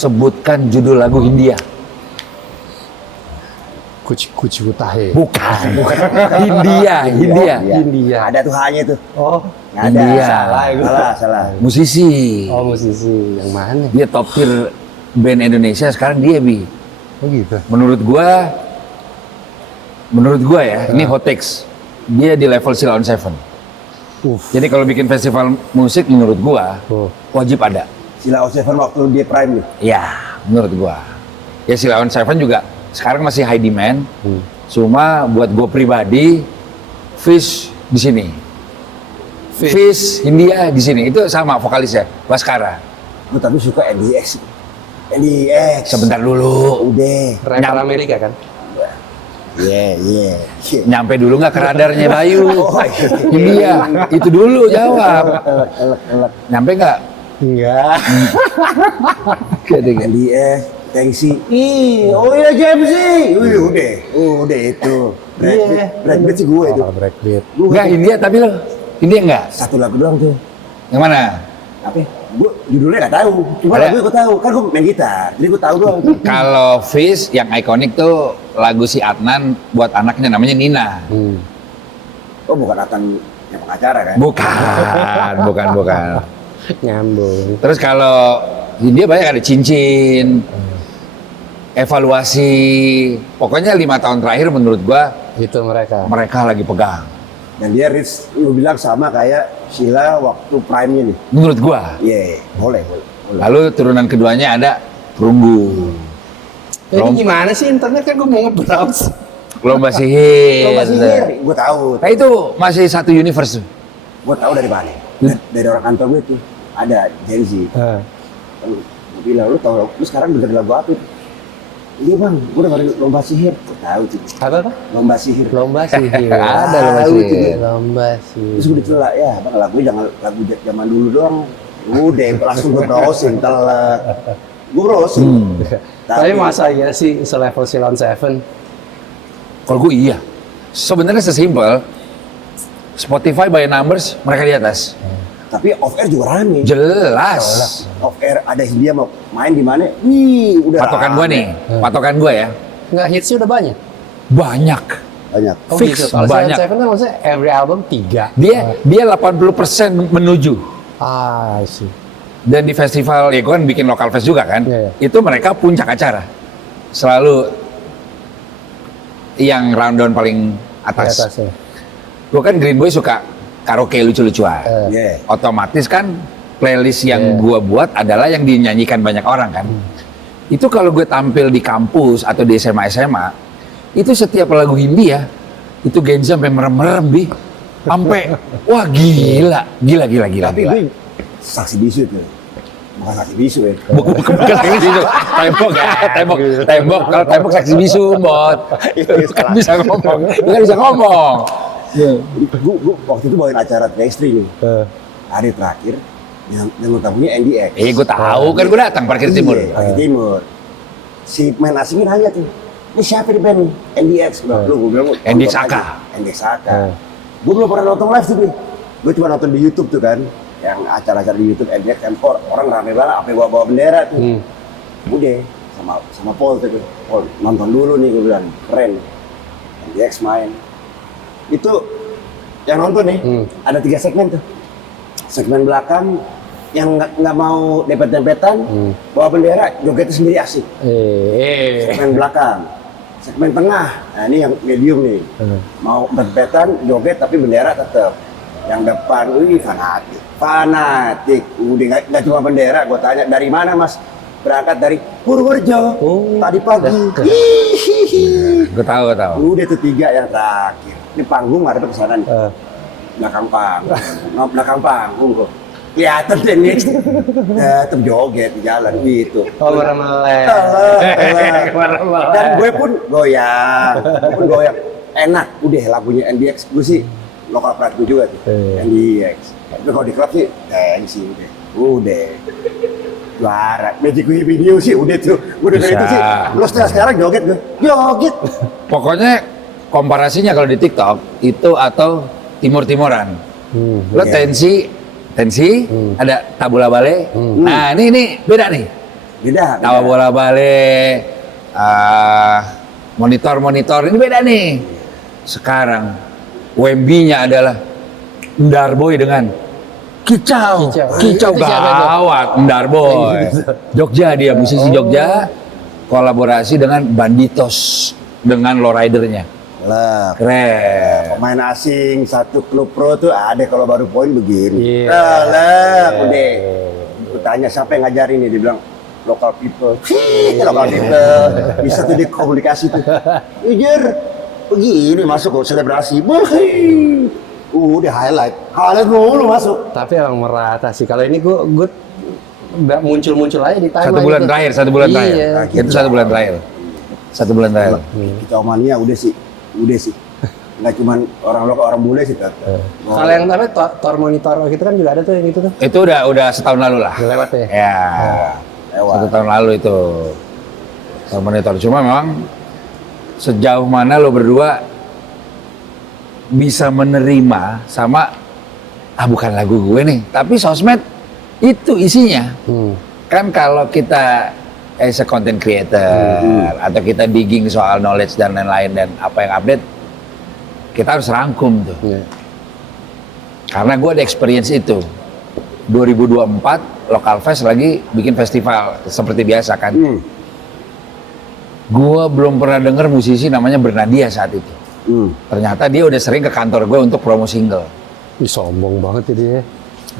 sebutkan judul lagu Hindia. Kuci Utahe. Bukan. Hindia. Ada tuh hanya tuh. Oh, Nggak ada. India. Salah. Musisi. oh musisi yang mana? Dia top tier band Indonesia sekarang dia, Bi. Oh gitu. Menurut gua ya, ini hot takes. Dia di level Sheila on 7. Jadi kalau bikin festival musik menurut gua wajib ada. Sheila on 7 waktu dia prime nih. Ya, menurut gua. Ya Sheila on 7 juga sekarang masih high demand. Cuma buat gua pribadi, Fish di sini. Fish Hindia di sini. Itu sama vokalisnya, Baskara. Gue tapi suka NDX. Sebentar dulu. Udah. Rapper Amerika kan? Iya. Nyampe dulu nggak ke radarnya Bayu? Hindia, itu dulu jawab. Nyampe nggak? Enggak. NDX, Tengsi. Oh iya JMC. Udah itu. Brad Pitt sih gue itu. Oh, breakbeat. Nggak Hindia tapi lo. Hindia nggak? Satu lagu doang tuh. Yang mana? Apa? Gue judulnya nggak tahu. Cuma Ada. lagu gue tahu. Kan gue main gitar. Jadi gue tahu doang. Kalau Fish yang ikonik tuh lagu si Adnan buat anaknya namanya Nina. Oh bukan akan yang pengacara kan? Bukan. Nyambung. Terus kalau Hindia banyak ada cincin, evaluasi. Pokoknya 5 tahun terakhir menurut gua Itu mereka. mereka lagi pegang. Dan dia reach, lu bilang sama kayak Sheila waktu prime-nya nih. Menurut gua. Iya, boleh. Lalu turunan keduanya ada Perunggu. Ini gimana sih internet kan gue mau nge-browse. Lomba Sihir. Lomba sihir, gue tahu. Nah itu masih satu universe tuh. Gue tahu dari mana? Dari orang kantor gue tuh ada Gen Z. Gue bilang, lu sekarang dengerin lagu apa itu? Iya bang, gue dengerin lomba sihir. Gue tahu tuh. Apa? Lomba sihir. Lomba sihir. Ada lomba Tahu sihir. itu dia. Lomba Terus sihir. gue dicela, ya bang lagunya jangan lagu zaman dulu doang. Udah langsung gue browsing, telak. Gue browsing. Tapi masa iya sih selevel Sheila on 7? Kalau gue iya. Sebenarnya sesimpel Spotify by numbers mereka di atas. Tapi off air juga rame. Jelas. Off air ada Hindia mau main di mana? Wih, udah Patokan gua rame. nih, patokan gua ya. Nggak hitsnya udah banyak. Banyak. Banyak. Oh Fix, gitu. Kalau banyak. Sheila on 7 kan maksudnya every album 3. Dia 80% menuju. I see. Dan di festival, ya gua kan bikin lokal fest juga kan. Iya. Itu mereka puncak acara. Selalu yang rundown paling Di atas. atasnya. Gua kan Green Boy suka karaoke lucu-lucuan. Iya. Otomatis kan playlist yang gua buat adalah yang dinyanyikan banyak orang kan. Itu kalau gue tampil di kampus atau di SMA, itu setiap lagu Hindia itu Gen Z sampai merem-merem Bi. Sampai wah gila. Tapi gue saksi bisu tuh. Bukan saksi bisu ya. Bukan saksi bisu. Tembok. Kalau tembok saksi bisu, Bot. Kan bisa ngomong. Kan bisa ngomong. Gue waktu itu bawain acara Trackstreet nih. Hari terakhir yang tamunya NDX. Gue tahu kan gue datang parkir timur. Iya, Parkir Timur. Si main asingnya nanya tuh, ini siapa di band NDX? Gue bilang, NDX nonton AK. aja. NDX AK. Gue belum pernah nonton live tuh, gue cuma nonton di YouTube tuh kan, yang acara-acara di YouTube NDX M4, orang rame banget, apa gua bawa bendera tuh. Udah, sama Paul tuh, Paul nonton dulu nih, gue bilang, keren. NDX main. Itu yang nonton nih, ada 3 segmen tuh. Segmen belakang yang nggak mau dempet-dempetan, bawa bendera, jogetnya sendiri asik. Segmen belakang, segmen tengah, nah ini yang medium nih, mau dempetan, joget tapi bendera tetap. Yang depan, wih fanatik. Udah nggak cuma bendera, gue tanya dari mana mas? Berangkat dari Purworejo, tadi pagi. Gue tahu. Udah tuh 3 yang terakhir. Ini panggung ada ke sana nih. Belakang panggung kok. Kelihatan deh nih. Tetep joget di jalan gitu. Oh, merem-melek. Dan gue pun goyang. Enak, udah lagunya NDX. Gue sih lokal pride gue juga tuh. NDX. Tapi kalau di klub sih, sih udah. Juara. Magic Wii video sih udah tuh. Udah dari itu sih. Lo sekarang joget gue. Joget. Pokoknya komparasinya kalau di TikTok itu atau timur-timuran. Lo tensi, ada tabula bale. Nah ini beda nih. Beda. Tawa bola balik, monitor ini beda nih. Sekarang Wemby-nya adalah Ndarboy dengan kicau Itu siapa itu? gawat Ndarboy. Jogja dia, musisi Jogja, kolaborasi dengan Banditos dengan lowridernya. Lah, Keren. pemain asing satu klub pro tuh ada kalau baru poin begini. Iya. Lah, udah. Gue tanya siapa yang ngajarin ini, dia bilang local people. Local people. Bisa tuh dia komunikasi tuh. Jujur, begini masuk kok selebrasi. Udah highlight mulu masuk. Tapi emang merata sih. Kalau ini gue muncul aja di timeline. Satu bulan gitu. terakhir. Iya. Itu 1 bulan terakhir. 1 bulan terakhir. Kita omania udah sih. Nggak cuman orang lokal, orang bule sih tetap. Kalau yang namanya Tor Monitor gitu kan juga ada tuh yang itu tuh. Itu udah setahun lalu lah. Udah lewat ya. Ya. Lewat. 1 tahun lalu itu. Tahun monitor. Cuma memang sejauh mana lo berdua bisa menerima sama bukan lagu gue nih, tapi sosmed itu isinya. Kan kalau kita as a content creator atau kita digging soal knowledge dan lain-lain dan apa yang update, kita harus rangkum tuh. Iya. Karena gue ada experience itu. 2024 Local Fest lagi bikin festival seperti biasa kan. Gue belum pernah denger musisi namanya Bernadia saat itu. Ternyata dia udah sering ke kantor gue untuk promo single. Ih, sombong banget ya dia.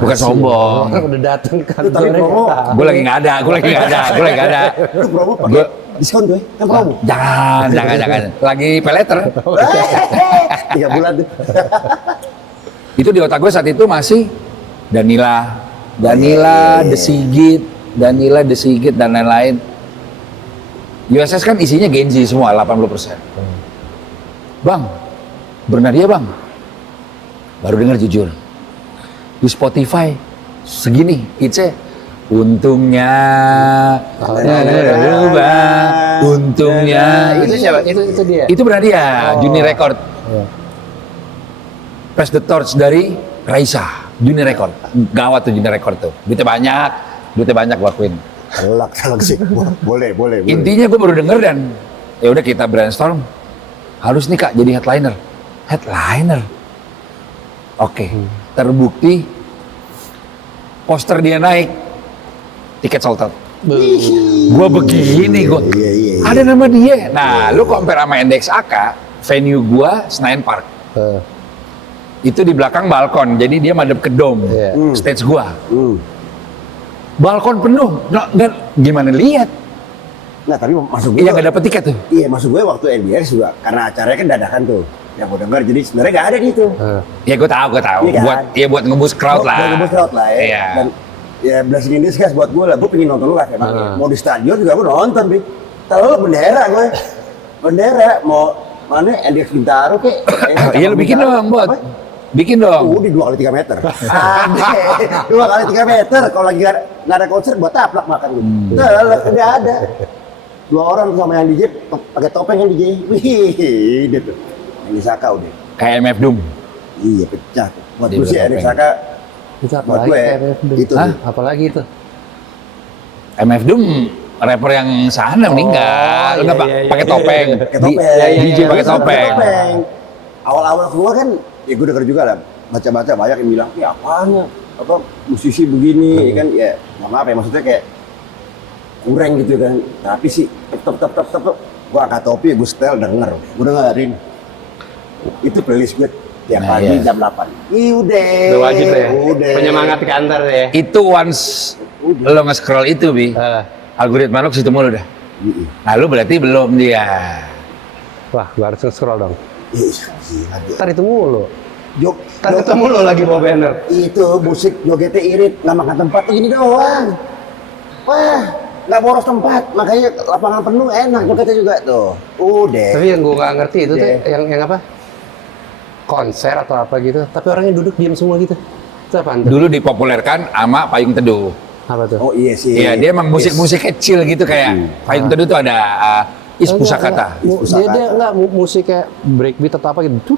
Bukan sombong. Orang udah datang kan. Tapi promo. Gue lagi nggak ada. Itu promo pakai diskon tuh, kan promo. Jangan. Lagi peleter. 3 bulan tuh. Itu di otak gue saat itu masih Danila, The Sigit, dan lain-lain. USS kan isinya Gen Z semua, 80%. Bang, Bernadia bang, baru dengar jujur. Di Spotify segini, hitsnya. Untungnya, untungnya. Itu siapa? Itu dia. Itu Bernadia, Juni Record. Pass the Torch dari Raisa, Juni Record. Gawat tuh Juni Record tuh. Duitnya banyak gua akuin. Selak sih. Boleh. Intinya gue baru denger dan ya udah kita brainstorm. Harus nih Kak jadi headliner. Oke, terbukti poster dia naik, tiket sold out. Gue begini gue. Iya. Ada nama dia. Nah, lu compare sama NDXAK, venue gua Senayan Park. Itu di belakang balkon, jadi dia madep ke dome, Iya. stage gua. Balkon penuh, dan gimana lihat? Nah, tapi masuk gue. Iya nggak dapet tiket tuh. Iya, masuk gue waktu NDX juga karena acaranya kan dadakan tuh. Yang gue dengar jadi sebenarnya nggak ada gitu. Ya gue tahu. Iya kan? Buat ngebus crowd lah. Buat ngebus crowd lah ya. Iya. Dan ya blessing in disguise buat gue lah. Gue pengen nonton live emang. Mau di stadion juga gue nonton, Bi. Tahu bendera gue. Bendera mau mana NDX Bintaro kek. Iya lu bikin dong, Bot. Bikin dong. Di 2 kali 3 meter. Ada 2 kali 3 meter. Kalau lagi nggak ada konser buat taplak makan gue. Nggak ada. 2 orang sama yang DJ pakai topeng yang DJ. Wih, dia tuh. Yang Saka udah. Kayak MF Doom. Iya pecah. Buat Dia gue sih bertopeng. Erik Saka. Itu apa Buat lagi? gue itu. Hah? Apalagi itu? MF Doom rapper yang sana meninggal. iya, Enggak, Pak. iya, Pakai iya. topeng. Pakai topeng. DJ pakai topeng. Awal-awal keluar kan, ya gue denger juga lah. Baca-baca banyak yang bilang, ya apaan ya? Apa musisi begini, kan ya maaf ya maksudnya kayak kurang gitu kan. Tapi sih tetep. Gue angkat topi, gue setel denger. Gue dengerin. Itu playlist gue tiap Nah, pagi iya. jam 8. Udah. Udah wajib ya? Udah. Penyemangat di kantor ya? Itu once lo nge-scroll itu, Bi. Algoritma lo ke situ mulu dah. Nah, lu berarti belum dia. Wah, gua harus scroll dong. Ih, gila dia. Ntar itu mulu. Ntar Jok, ketemu lo lagi bawa banner. itu musik jogetnya irit, nggak makan tempat gini doang. Wah, nggak boros tempat, makanya lapangan penuh enak jogetnya juga tuh. Udah. Tapi yang gua nggak ngerti itu tuh Iya. yang apa? Konser atau apa gitu. Tapi orangnya duduk diam semua gitu. Itu apaan tuh? Dulu dipopulerkan sama Payung Teduh. Apa tuh? Oh iya sih. Iya, dia emang musik-musik kecil gitu kayak Payung Teduh tuh ada Is Pusakata. Dia enggak musik kayak breakbeat atau apa gitu.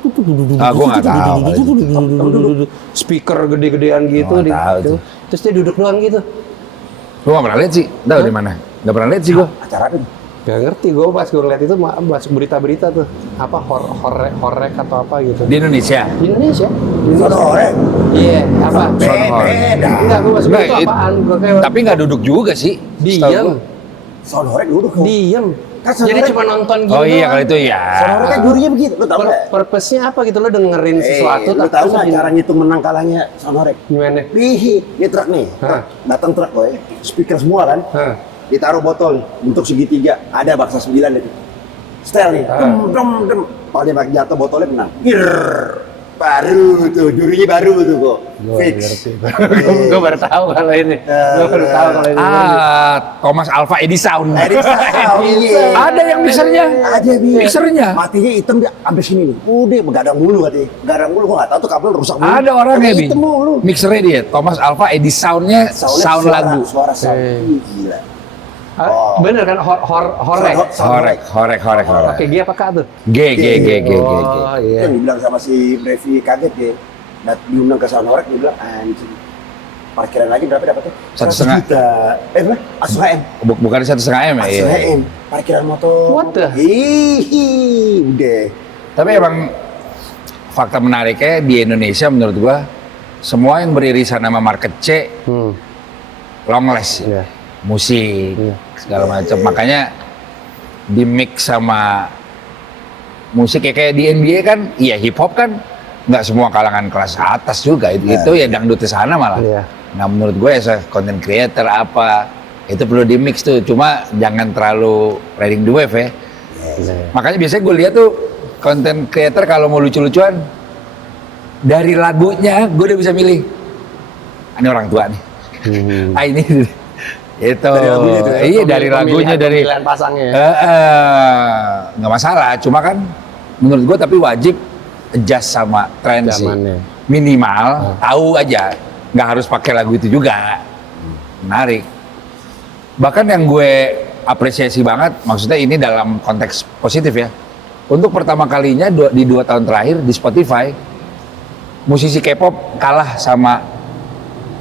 Gua nggak tahu. Speaker gede-gedean gitu Gua nggak tahu gitu. tuh. Terus dia duduk doang gitu. Lu nggak pernah lihat sih? Tahu di mana? Nggak pernah lihat sih gue. Acara apa tuh? Gak ngerti gue pas gue ngeliat itu masuk berita-berita tuh apa horek atau apa gitu Di Indonesia. di Indonesia. Sono Horek. Iya apa? Sono Horek. Beda. Enggak gue masuk Nggak, itu it- apaan? Gua kayak Tapi nggak duduk juga sih. setahu diem, gua. Sono Horek duduk. diem. Kan Sono Jadi Horek- cuma nonton gitu. Oh iya doang. kalau itu ya. Sono Horek kan jurinya begitu, lu tahu nggak? Purpose-nya apa gitu lo dengerin sesuatu lu tahu nggak cara ngitung menang kalahnya Sono Horek? gimana? Ini truk nih, Hah. datang truk boy, speaker semua kan, Hah. ditaruh botol bentuk segitiga, ada baksa 9 itu, setel nih, dem, kalau dia pakai jatuh botolnya menang, baru tuh, jurinya baru tuh kok, fix. Gue baru tahu kalau ini. Gue baru tahu kalau ini. Thomas Alva Edison. Iya. Ada yang mixernya. Ada bi. Mixernya. Matinya hitam dia sampai sini nih. Udah begadang mulu katanya. Begadang mulu gua enggak tahu tuh kabel rusak mulu. Ada orangnya Tapi bi. hitam mulu. Mixernya dia. Thomas Alva Edisonnya Soundnya sound suara, lagu. Suara sound. Eh. Gila. Ah, bener kan horek. Horek. Pakai G apa K tuh? G. Oh Itu iya. yang dibilang sama si Brevi kaget ya. Diundang ke Sound Horek, dia bilang anjing. Parkiran lagi berapa dapatnya? 1,5 juta. Berapa? Asuh M. Bukan 1,5 M ya. Asuh Iya. M. Parkiran motor. What the? Hihi, udah. Tapi emang fakta menariknya di Indonesia menurut gua semua yang beririsan sama market C long last. Iya. Musik Iya. segala macam. Makanya di mix sama musik ya kayak di NBA kan, iya hip hop kan nggak semua kalangan kelas atas juga. Itu ya dangdut ke sana malah. Iya. Nah menurut gue ya content creator apa itu perlu di mix tuh. Cuma jangan terlalu riding the wave ya. Iya. Makanya biasanya gue lihat tuh content creator kalau mau lucu-lucuan dari lagunya gue udah bisa milih. Ini orang tua nih. Ah ini itu Dari lagunya tuh ya? iya dari lagunya dari pemilihan pasangnya. nggak masalah cuma kan menurut gue tapi wajib adjust sama tren sih Zamannya. minimal tahu aja nggak harus pakai lagu itu juga menarik bahkan yang gue apresiasi banget maksudnya ini dalam konteks positif ya untuk pertama kalinya di 2 tahun terakhir di Spotify musisi K-pop kalah sama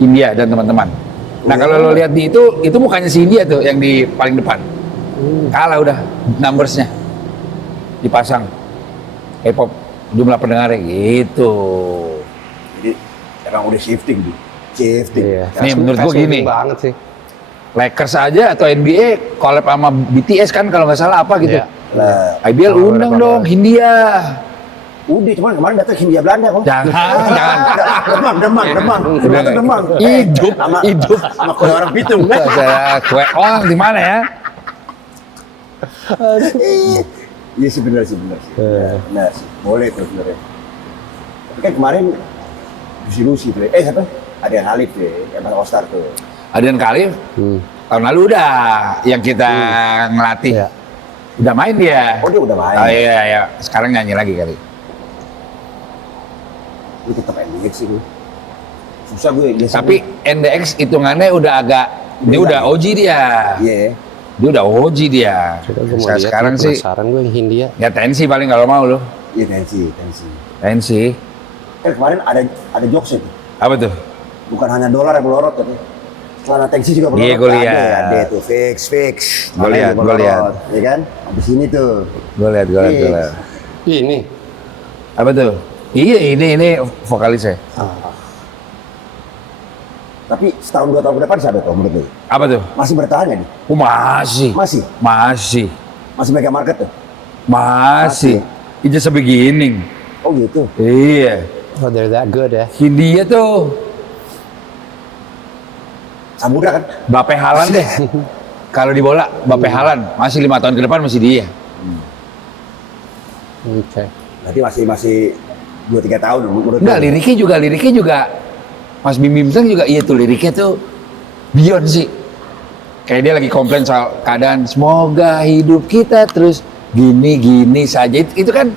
India dan teman-teman. Nah kalau lo lihat di itu mukanya si India tuh yang di paling depan. Kalah udah numbersnya dipasang K-pop jumlah pendengarnya gitu. Jadi emang udah shifting tuh. Shifting. Iya. Nih, menurut gua Fashioning gini. banget sih. Lakers aja atau NBA collab sama BTS kan kalau nggak salah apa gitu. Iya. Nah, IBL Oh, undang bener-bener. dong Hindia. udah cuman kemarin datang Hindia Belanda kok. Jangan. Demang. Udah Datang Demang. hidup. Sama kue orang Pitung. Saya kue di mana ya? Iya sih benar sih. Benar sih. Boleh tuh sebenarnya. Tapi kan kemarin Lucy tuh. Siapa? Ada yang Halif tuh, yang Mas Ostar tuh. Adian Khalif tahun lalu udah yang kita ngelatih. Iya. Udah main dia. Oh dia udah main. Oh iya. Sekarang nyanyi lagi kali. Gue tetap NDX sih gue. Susah gue. biasanya. Tapi NDX hitungannya udah agak dia udah OG dia. Iya. Dia udah OG dia. Coba gue mau lihat, Sekarang sih penasaran gue yang Hindia. ya tensi paling kalau mau lo. Iya tensi. Tensi. Kan kemarin ada jokes itu. Apa tuh? Bukan hanya dolar yang melorot tapi celana tensi juga melorot. Iya, gua lihat. Ada tuh fix. Gua Makanya lihat, dia gua lihat. melorot, ya kan? Habis ini tuh. Gue lihat. Ini. Apa tuh? Iya ini vokalisnya. Tapi setahun 2 tahun ke depan siapa tuh menurut lu? Apa tuh? Masih bertahan nggak nih? Oh, masih. Masih mega market tuh? Masih. Itu beginning. Oh gitu. Iya. Oh, they're that good ya. Hindia tuh Samudra kan? Bape Halan deh. Kalau di bola, Bape Halan masih 5 tahun ke depan masih dia. Oke. Berarti masih 2-3 tahun menurut Enggak, lu? liriknya juga Mas Bim Bim Seng juga iya tuh liriknya tuh beyond sih. Kayak dia lagi komplain soal keadaan semoga hidup kita terus gini saja. Itu kan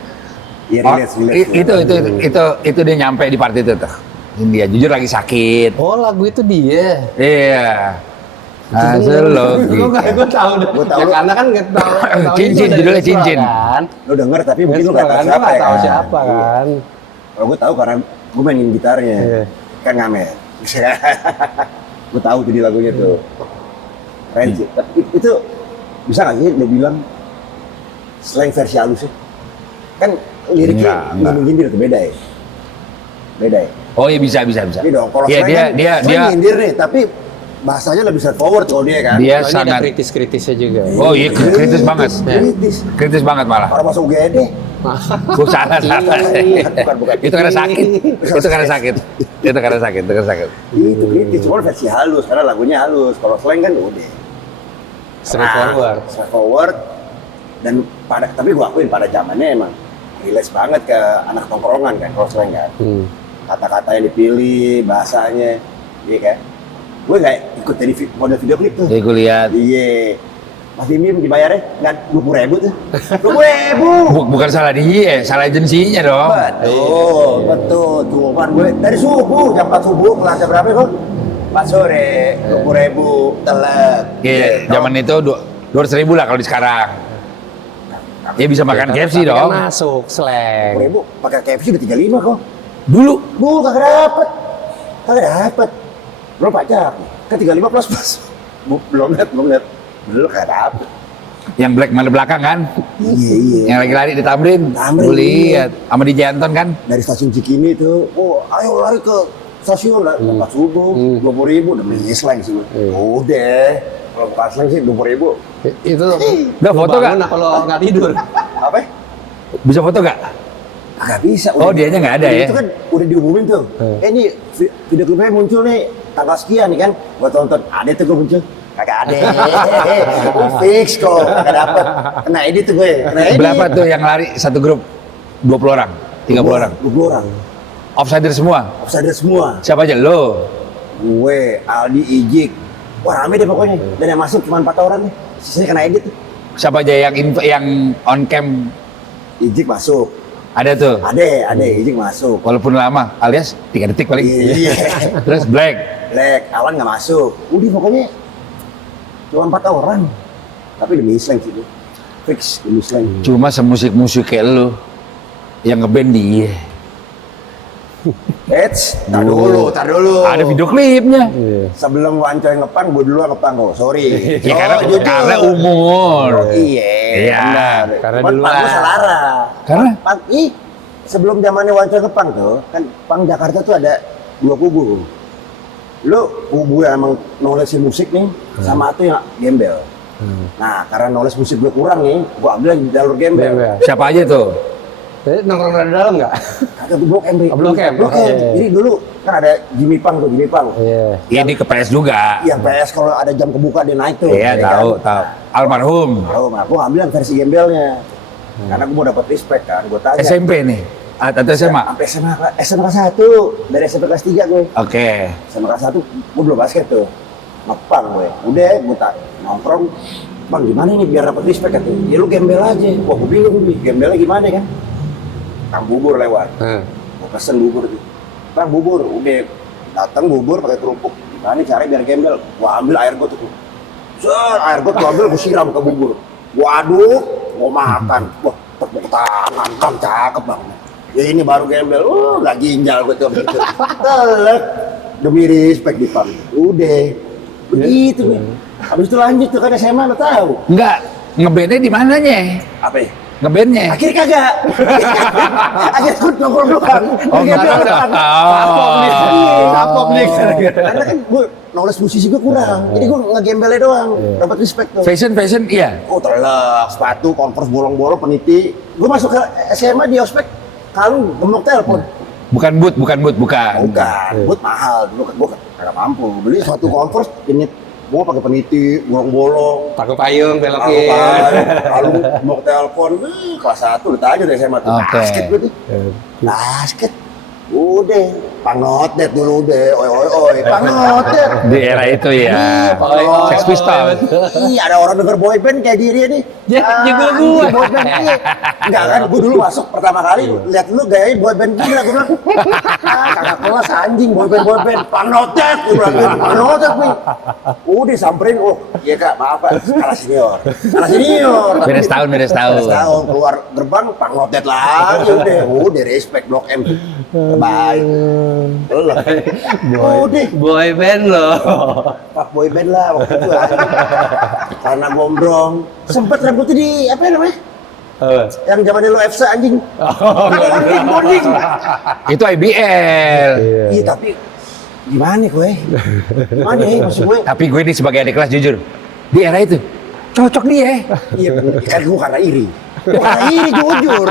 Iya, relate. itu dia nyampe di part itu tuh. India jujur lagi sakit. Oh, lagu itu dia. Iya. Hasil logika. Gue tahu deh. Gua tahu. Ya, karena kan nggak tahu. Cincin, judulnya Cincin. Kan? Lu denger tapi mungkin lu nggak tahu Kan? siapa ya Tahu kan? siapa kan? Kalau gue tahu karena gue mainin gitarnya. Iya. Kan ngamen. Gue tahu tuh di lagunya tuh. Keren sih. Tapi itu bisa nggak sih dia bilang slang versi halusnya? Kan liriknya Enggak. nyindir tuh beda ya. Beda ya. Oh iya bisa. Ini dong, kalau Iya, slang kan dia slang nyindir nih, tapi bahasanya lebih straightforward kalau dia kan. dia Oh, ini ada sangat. kritis-kritisnya juga. Oh iya kritis banget. Kritis. Kritis banget malah. Orang masuk UGD. Gue salah. Bukan. Itu karena sakit. Itu karena sakit. Itu kritis, cuma versi halus karena lagunya halus. Kalau slang kan udah Straightforward. straightforward. Dan tapi gua akuin pada zamannya emang relate banget ke anak tongkrongan kan kalau slang kan. Kata-kata yang dipilih, bahasanya, iya kan. Gue nggak ikut dari model video klip tuh. Jadi gue lihat. Iya. Mas Dimim dibayarnya nggak 20.000 tuh. 20.000. Bukan salah dia, salah agensinya dong. Betul. Tuh kan gue dari subuh jam 4 subuh kelas jam berapa kok? 4 sore, 20.000 telat. Iya, zaman itu 200.000 lah kalau di sekarang. Ya bisa makan KFC Tapi dong. Kan masuk slang. 20.000 pakai KFC udah 35 kok. Dulu. Kagak dapet. Belum pajak. Kan 35 plus. Belum lihat. Belum kagak dapet. Yang black mana belakang kan? Iya. Yang lagi lari di Tamrin. Tamrin, Gue lihat. Sama di Janton kan? Dari stasiun Cikini tuh, ayo lari ke stasiun lah. 4 subuh, 20.000 udah beli slang sih. Udah. Kalau bukan slang sih 20.000. Itu Udah foto bangun nggak? kalau nggak tidur. Apa? Bisa foto gak? Nggak bisa. Oh, dianya nggak ada ya? Itu kan udah diumumin tuh. Ini video klipnya muncul nih tanggal sekian nih kan. Gua tonton, ada tuh gue muncul. Kagak ada. Fix kok, kagak dapet. Kena edit tuh gue. Kena edit. Berapa tuh yang lari satu grup? 20 orang? 30 orang? 20 orang. Offsider semua? Offsider semua. Siapa aja? Lo? Gue, Aldi, Ijik. Wah rame deh pokoknya. Dan yang masuk cuma 4 orang nih. Sisanya kena edit tuh. Siapa aja yang on cam? Ijik masuk. Ada tuh? Ada Ijik masuk. Walaupun lama, alias 3 detik paling. Iya. Terus black? Black, Awan nggak masuk. Udah pokoknya cuma 4 orang. Tapi demi slang sih itu. Fix demi slang. Cuma semusik-musik kayak lo yang ngeband dia. Tar dulu. Ada video klipnya. Sebelum Wancoy ngepang, gue dulu ngepang kok. Sorry. Ya jujur. karena umur. Iya. Iya. Benar. Karena Cuman duluan. pang gue salara. Karena? Sebelum zamannya Wancoy ngepang tuh, kan pang Jakarta tuh ada 2 kubu. Lu kubu yang emang knowledge musik nih, sama tuh yang gembel. Nah, karena knowledge musik gue kurang nih, gue ambil jalur gembel. Siapa aja tuh? Nongkrong dari dalam nggak? Kagak tuh Blok M. Blok M. Blok M. Jadi dulu kan ada Jimmy Pang. Iya. Iya di ke PS juga. Yang PS kalau ada jam kebuka dia naik tuh. Iya ya tahu. Almarhum. Aku ambil yang versi gembelnya. Karena gue mau dapat respect kan, gue tanya. SMP nih? Atau SMA? Sampai SMA kelas 1, dari SMP kelas 3 gue. Oke. SMA kelas 1, gue belum basket tuh. Ngepang gue. Udah, gue nongkrong. Bang gimana nih biar dapat respect katanya. Ya lu gembel aja. Wah gue bingung nih, gembelnya gimana kan? Kang bubur lewat. Gue pesen bubur tuh. Bang bubur, udah datang bubur pakai kerupuk. Gimana caranya biar gembel? Gue ambil air got tuh. Air got gue ambil, gue siram ke bubur. Waduh, mau makan. Wah, tepuk tangan, kan cakep banget. Ya ini baru gembel, gak ginjal gue tuh. Telek, demi respect di pang. Udah, begitu gue. Habis itu lanjut tuh kan SMA lo tahu. Enggak, ngebandnya di mananya? Apa ya? Ngebandnya? Akhirnya kagak. Akhirnya ikut nongkrong doang. Kapok nih. Karena kan gue knowledge musisi gue kurang. Jadi gue ngegembelnya doang. Dapat respect tuh. Fashion, iya. Oh telak, sepatu, Converse bolong-bolong, peniti. Gue masuk ke SMA di ospek, kalung, gemuk telepon. Bukan boot. Bukan, buat mahal. Dulu kan gue kagak mampu. Beli sepatu Converse, ini gue pakai peniti, bolong-bolong. Pakai payung, belokin. Kalung, gemuk telepon. Kelas 1 udah tanya dari SMA tuh. Oke. Basket gue tuh. Basket. Udah, panotet dulu deh, oi, panotet. Di era itu ya. Sex Pistols. Iya, ada orang denger boyband kayak diri nih. Juga gua. Boyband iya. Enggak kan, gua dulu masuk pertama kali lihat lu gaya boyband gila, gua bilang, kakak kelas anjing boyband, panotet, gua bilang, panotet nih. Udah samperin, iya kak, maaf pak, kalah senior. Beda setahun. Beda setahun, keluar gerbang, panotet lagi, udah respect Blok M. Baik. Lo. Udah. Boy band loh. Pak boy band lah waktu itu anjing. Karena gombrong. Sempet rambutnya di apa namanya? Yang zamannya lo FC anjing. Bonding. Itu IBL. Iya tapi gimana gue? Gimana ya maksud gue? Tapi gue ini sebagai adik kelas jujur, di era itu cocok dia. Iya kan gue karena iri. Karena iri jujur.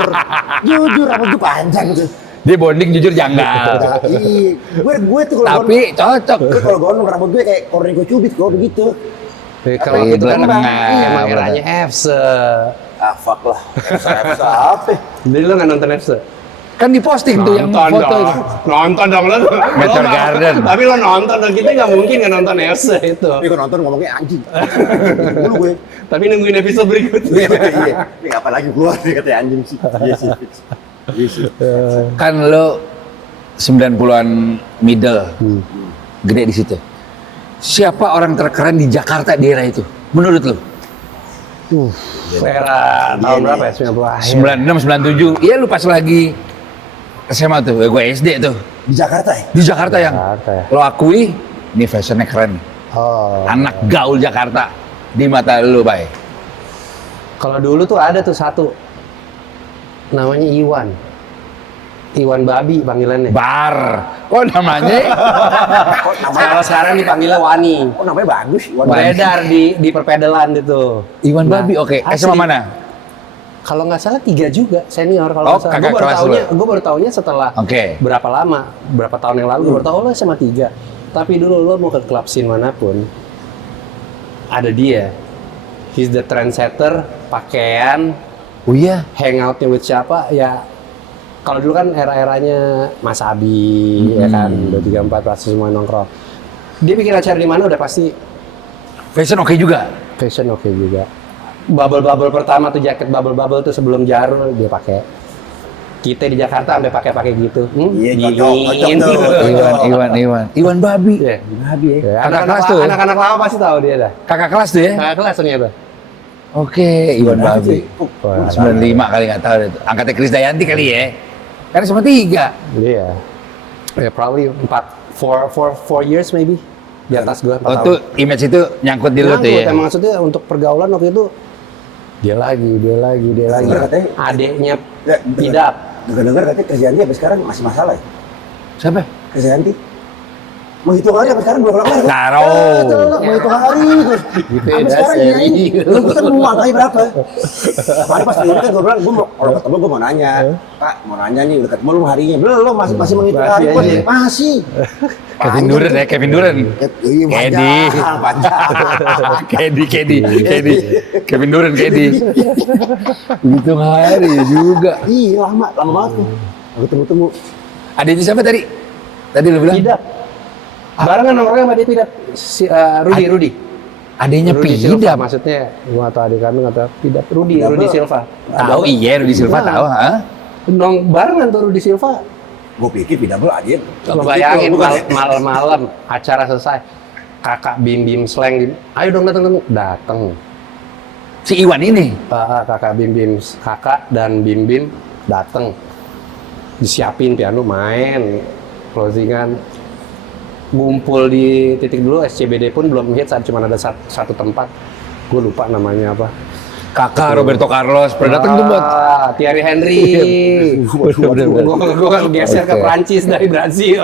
Jujur rambut gue panjang tuh. Dia bonding jujur janggal. Iya, gue tuh kalau Tapi cocok. gue kalau gondrong rambut gue kayak Cornelius Cubit gue begitu. Kalau Iya, itu kan bener. emang eranya FC. Ah fuck lah. Apa? Jadi lu nggak nonton FC? Kan diposting tuh yang Nonton foto dong. itu. Nonton dong lu. Meteor Garden. Tapi lo nonton dong, kita nggak mungkin nggak nonton FC itu. Tapi gue nonton ngomongnya anjing. Dulu gue. Tapi nungguin episode berikutnya. Iya. Ini apa lagi keluar nih katanya anjing sih. Iya sih. Iya sih. Kan lo 90-an middle. Gede di situ. Siapa orang terkeren di Jakarta di era itu? Menurut lo? Era tahun Iya, berapa ya? 90 akhir. 96, 97. Iya lu pas lagi SMA tuh, gue SD tuh. Di Jakarta ya? Di Jakarta yang Jakarta ya. lo akui, ini fashionnya keren. Oh. Anak gaul Jakarta di mata lu, Bay. Kalau dulu tuh ada tuh satu. Namanya Iwan. Iwan Babi panggilannya. Bar. Kok namanya? Kalau sekarang dipanggilnya Wani. Oh namanya bagus. Beredar di perpedelan itu. Iwan Nah, Babi, oke. asli. SMA mana? Kalau nggak salah 3 juga senior Oh, kalau nggak salah. kakak kelas lu. Gue baru taunya setelah Oke. berapa lama, berapa tahun yang lalu. Gue baru tahu lo sama 3. Tapi dulu lo mau ke klub scene manapun, ada dia. He's the trendsetter, pakaian, Oh iya. hangoutnya with siapa ya. Kalau dulu kan era-eranya Mas Abi, ya kan, 234 pasti semua nongkrong. Dia bikin acara di mana udah pasti Fashion oke juga. fashion oke juga. Bubble pertama tuh jaket bubble tuh sebelum Jarul dia pakai. Kita di Jakarta sampai pakai gitu. Iya, cocok Dingin. tuh. Iwan Babi. Iya. Nabi ya. Ya, Kakak kelas tuh. Anak-anak lama pasti tahu dia dah. Kakak kelas tuh ya? Kakak kelas ternyata. Oke, Iwan Babi. Wah, 95 kali nggak tahu deh. Angkatnya Krisdayanti kali ya. Karena cuma 3. Iya. Ya probably 4 years maybe di atas gua. 4 Oh tahun. tuh image itu nyangkut di lu tuh ya. Emang maksudnya untuk pergaulan waktu itu dia lagi. Bener katanya. Adeknya Ya, tidak. Dengar-dengar katanya kerjaan dia sampai sekarang masih masalah ya. Siapa? Kerjaan dia. Mau hitung hari sampai sekarang belum kelar. Taruh. Mau hitung hari terus. Sampai sekarang ya ini. Lu kita mau angkanya berapa? Kemarin pas ini kan gue bilang, gue mau kalau ketemu gue mau nanya, Pak mau nanya nih udah ketemu lu harinya, belum masih menghitung hari Masih pun aja. masih. Kevin Durant ya, Kevin Durant. Iya, Kedi. panjang. Kedi. Kevin Durant, Kedi. Hitung hari juga. Iya lama banget tuh. Aku temu. Adanya siapa tadi? Tadi lu bilang? Tidak. Barengan nongkrongnya sama dia tidak. Si, Rudy. Adanya Rudy Silva Pida. maksudnya. Gua atau adik kami atau tidak. Rudy Silva. Tahu iya Rudy Silva Nah. tahu, ha? Barengan tuh Rudy Silva. Gue pikir Pidabel aja. Lo bayangin malam-malam acara selesai. Kakak Bim Slang, ayo dong datang. Si Iwan ini. Kakak kakak dan Bim datang. Disiapin piano main, closingan. Ngumpul di titik dulu SCBD pun belum hits, cuma ada satu tempat. Gue lupa namanya apa. Kakak Roberto Carlos pernah datang tuh buat. Thierry Henry. Gue geser ke Prancis dari Brazil.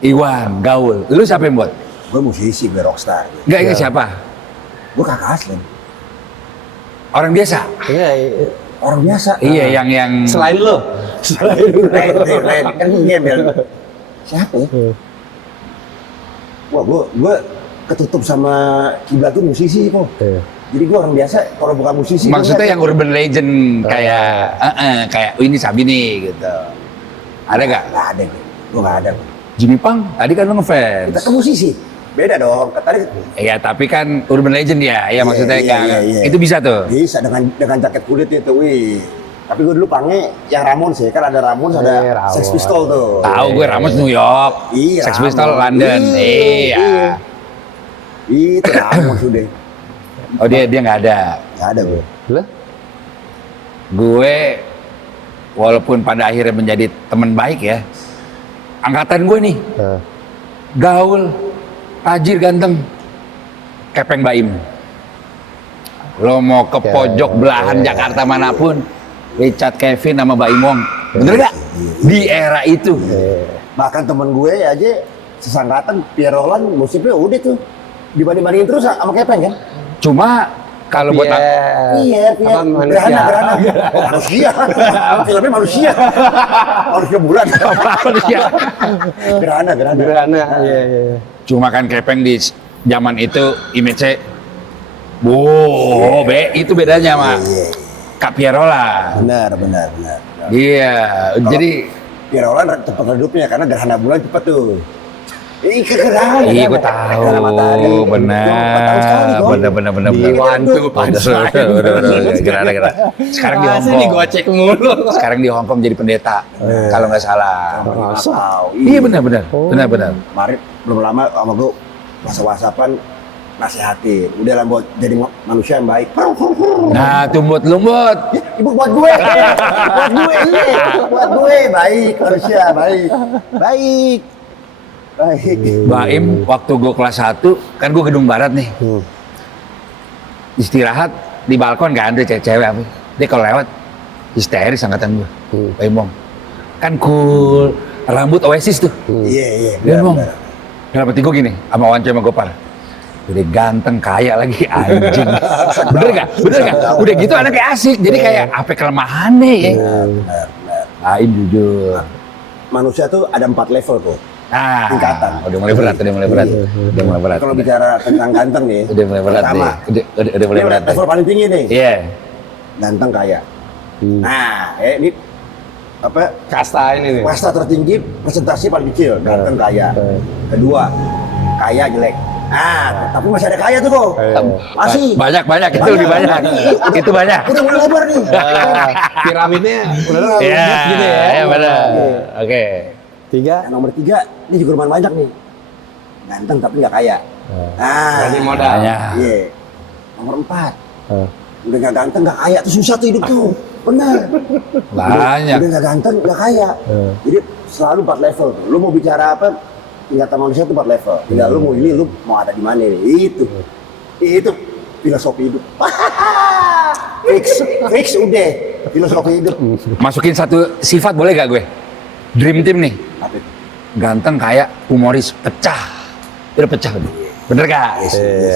Iwan, gaul. Lu siapa yang buat? Gue musisi, gue rockstar. Enggak ingat siapa? Gue kakak Aslen. Orang biasa. Orang biasa. Iya, yang Selain lo. Ren. Kan gembel. Siapa ya? Wah, gue ketutup sama kiblat tuh musisi kok. Jadi gue orang biasa, kalau bukan musisi. maksudnya yang urban legend kayak kayak ini Sabini gitu. Ada nggak? Nggak ada, gue nggak ada. Jimmy Pang, tadi kan lu ngefans. Kita kan musisi, beda dong. Tadi Iya, tapi kan urban legend ya. Iya, maksudnya nggak. iya. Itu bisa tuh. bisa dengan jaket kulit itu, wih. Tapi gue dulu panggil yang Ramones ya, kan ada Ramones, ada Ramones. Sex Pistol tuh. Tahu gue Ramos New York. Iya, Sex Pistols Ramones. London. Iya. Itu Ramones udah. Oh dia nggak ada. Nggak ada gue. Lo? Gue walaupun pada akhirnya menjadi teman baik ya, angkatan gue nih, gaul, tajir, ganteng, Kepeng Baim. Lo mau ke pojok belahan Jakarta manapun, Richard Kevin sama Baim Wong, bener gak? Di era itu. Bahkan temen gue aja sesangkatan Pierre Roland musiknya udah tuh dibanding-bandingin terus sama Kepeng kan. Cuma kalau buat Iya, Apa, manusia? gerhana. Oh, manusia. Filmnya manusia. Manusia bulan. manusia. Gerhana. Gerhana, iya. Cuma kan Kepeng di zaman itu image-nya, itu bedanya sama Kak Pierola. Benar. Iya, jadi Pierre Roland cepat redupnya karena gerhana bulan cepat tuh. Gerhana. iya gue tahu, benar. Diwantu, Udah, gerhana. Sekarang di Hong Kong. digocek mulu. Sekarang di Hong Kong jadi pendeta, kalau nggak salah. Tahu. Iya benar. Kemarin belum lama sama gue whatsapp-whatsappan nasihatin. Udah lah buat jadi manusia yang baik. Nah, tumbut lumbut. Ibu buat gue, buat gue baik manusia baik. Baim waktu gue kelas 1, kan gue gedung barat nih. Istirahat di balkon kan, ada cewek apa. Dia kalau lewat histeris angkatan gue. Baim Wong. Kan cool, rambut Oasis tuh. Iya. Baim Wong. Dalam hati gue gini, sama Wanco sama Gopal. Udah ganteng, kaya lagi, anjing. Bener gak? Udah gitu anaknya asik, jadi kayak apa kelemahannya ya. Baim jujur. Manusia tuh ada 4 level tuh. Nah, Tingkatan. udah mulai berat. Kalau bicara tentang ganteng nih, Udah mulai berat pertama, nih. Udah mulai ini berat. level paling tinggi nih. Iya. Ganteng kaya. Nah, ini apa? Kasta ini nih. Kasta tertinggi, presentasi paling kecil, ganteng kaya. Kedua, kaya jelek. Nah, tapi masih ada kaya tuh kok. Masih. Banyak itu lebih banyak. Itu banyak. Udah mulai lebar nih. Piramidnya udah Iya, gitu ya. iya benar. Oke. 3. Yang nomor 3, ini juga lumayan banyak nih. Ganteng tapi nggak kaya. Nah, Berani modal. Banyak. Iya. Nomor 4, udah nggak ganteng nggak kaya tuh susah tuh hidup tuh. Benar. Banyak. Udah nggak ganteng nggak kaya. Jadi selalu 4 level tuh. Lu mau bicara apa? Tingkatan manusia tuh 4 level. Tinggal lu mau ini, lu mau ada di mana nih? Itu filosofi hidup. fix udah filosofi hidup. Masukin satu sifat boleh gak gue? Dream team nih. Apa itu? Ganteng, kaya, humoris, pecah. Udah pecah. Bener gak?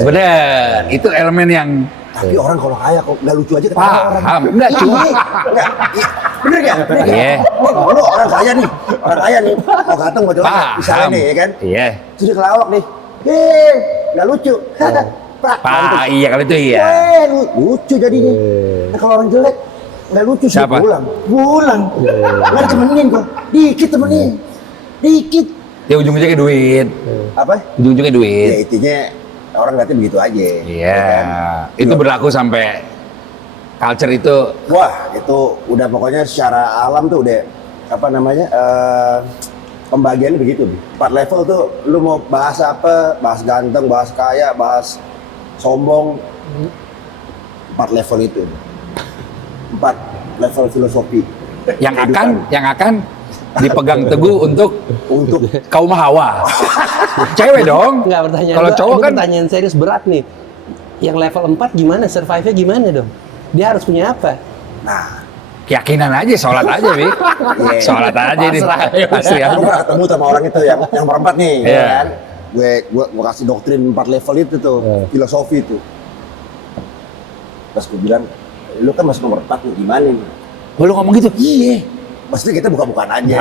Bener. Itu elemen yang Tapi orang kalau kaya kok nggak lucu aja ketawa orang. paham. Enggak cuma. Nggak, bener gak? Iya. Lu orang kaya nih, mau ganteng mau jelek, misalnya Paham. nih ya kan? Iya. Jadi kelawak nih, nggak lucu. Pak, Iya kalau itu iya. lucu jadinya. Nah, kalau orang jelek nggak lucu sih Siapa? pulang. Nggak temenin kok, dikit temenin, dikit. Ya ujung-ujungnya duit. Apa? Ujung-ujungnya Ya duit. intinya orang ngeliatnya begitu aja. Iya. ya kan? Itu berlaku sampai culture itu. Wah, itu udah pokoknya secara alam tuh udah apa namanya pembagiannya begitu. 4 level tuh, lu mau bahas apa? Bahas ganteng, bahas kaya, bahas sombong. 4 level itu. 4 level filosofi. yang akan dipegang teguh untuk kaum hawa. Cewek dong. Enggak, pertanyaan Kalau gua, cowok ini kan pertanyaan serius berat nih. Yang level 4 gimana? Survive-nya gimana dong? Dia harus punya apa? Nah, keyakinan aja, sholat aja, Bi. Sholat aja nih. Asli aku aja. pernah ketemu sama orang itu yang nomor 4 nih, Iya. ya kan? Gue kasih doktrin 4 level itu tuh, filosofi itu. Terus gue bilang, lu kan masih nomor 4 nih, gimana nih? Lu ngomong gitu? Iya. Maksudnya kita bukan-bukan aja.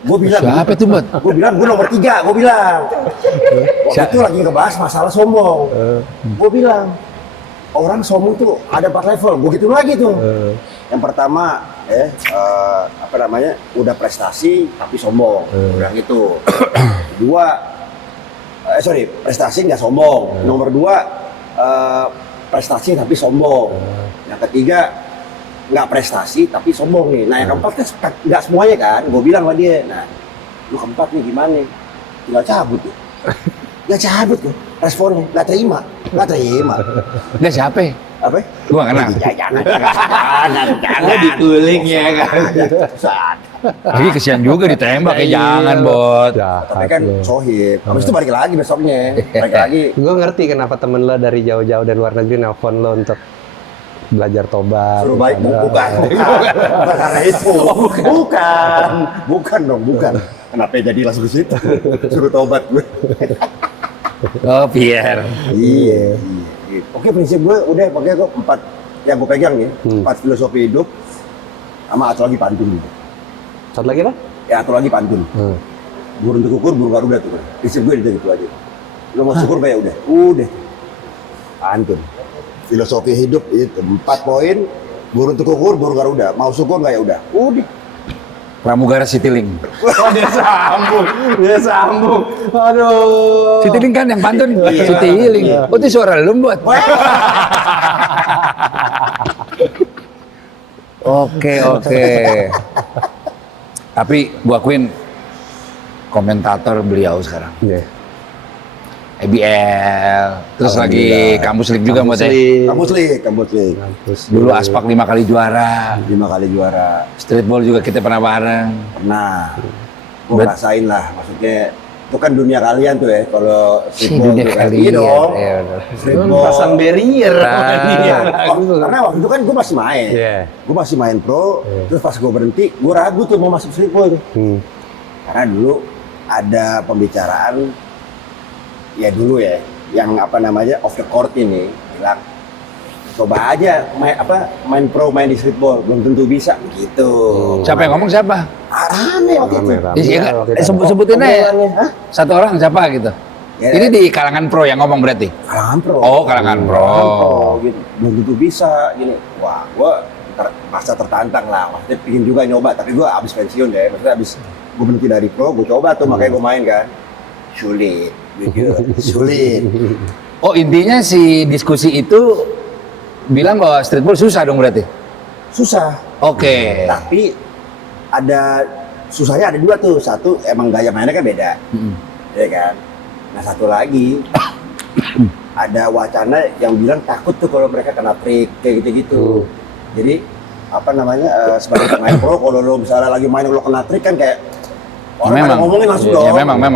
Gue bilang, Siapa tuh, Mbak? gue bilang, gue nomor 3, gue bilang. Waktu itu lagi ngebahas masalah sombong. Gue bilang, orang sombong tuh ada 4 level, gue gitu lagi tuh. Yang pertama, apa namanya, udah prestasi tapi sombong. Udah gitu. Kedua, prestasi nggak sombong. Nomor 2, prestasi tapi sombong. Yang ketiga, nggak prestasi tapi sombong nih. Nah yang keempat kan nggak semuanya kan. Gue bilang sama dia, nah lu keempat nih gimana? Tinggal cabut tuh. Nggak cabut tuh responnya, nggak terima. Nggak siapa? Apa? Gua nggak kenal. Ya, jangan. Dikuling ya kan. Saat. Lagi kesian juga ditembak ya, Iya. jangan bot. Tapi kan sohib. Habis itu balik lagi besoknya. Balik lagi. Gue ngerti kenapa temen lo dari jauh-jauh dari luar negeri nelfon lo untuk belajar tobat. Suruh baik, ibadah. bukan karena itu. Bukan dong, bukan. Kenapa jadi langsung ke situ? Suruh tobat gue. Oh, Pierre. Iya. Oke, prinsip gue udah pokoknya gue 4 yang gue pegang nih, 4 filosofi hidup sama atau lagi pantun gitu. Satu lagi apa? Ya atau lagi pantun. Burung terkukur, burung garuda tuh. Prinsip gue gitu aja. Lo mau syukur ya udah. Pantun. Filosofi hidup itu 4 poin. Burung terkukur, burung garuda. Mau syukur nggak ya udah. Pramugara Citylink. Oh, dia sambung. Aduh. Citylink kan yang pantun. Citylink. Oh, itu suara lu buat. Oke. Tapi gua akuin komentator beliau sekarang. Iya. EBL, terus lagi Kampus League juga buat ya. Kampus League. Kampus. Dulu Aspak 5 kali juara. 5 kali juara. Streetball juga kita pernah bareng. Pernah. Gue ngerasain lah. Maksudnya itu kan dunia kalian tuh ya. Kalau streetball dunia tuh kan. kalian. Iya dong. Iya, benar. Streetball. Pasang barrier. Iya. Karena waktu itu kan gue masih main. Iya. Gue masih main pro. Terus pas gue berhenti, gue ragu tuh mau masuk streetball tuh. Karena dulu ada pembicaraan ya dulu ya, yang apa namanya off the court ini bilang coba aja main pro main di streetball belum tentu bisa gitu. Siapa yang ngomong siapa? Rame waktu itu. Iya, waktu itu. sebutin aja. Obrolannya, hah? Satu orang siapa gitu. Ya. Ini di kalangan pro yang ngomong berarti. Kalangan pro. Oh, kalangan pro. Kalangan pro gitu. Belum tentu bisa gini. Wah, gua merasa tertantang lah. Maksudnya pingin juga nyoba, tapi gua abis pensiun deh. Maksudnya abis gua berhenti dari pro, gua coba tuh makanya gua main kan. Sulit. Gitu. Sulit. Oh, intinya si diskusi itu bilang bahwa streetball susah dong berarti. Susah. Oke. Tapi ada susahnya ada 2 tuh. Satu emang gaya mainnya kan beda. Ya kan. Nah, satu lagi ada wacana yang bilang takut tuh kalau mereka kena trik kayak gitu-gitu. Jadi apa namanya sebagai pemain pro kalau lo misalnya lagi main lo kena trik kan kayak orang pada ngomongin langsung dong. Ya, memang. Ya,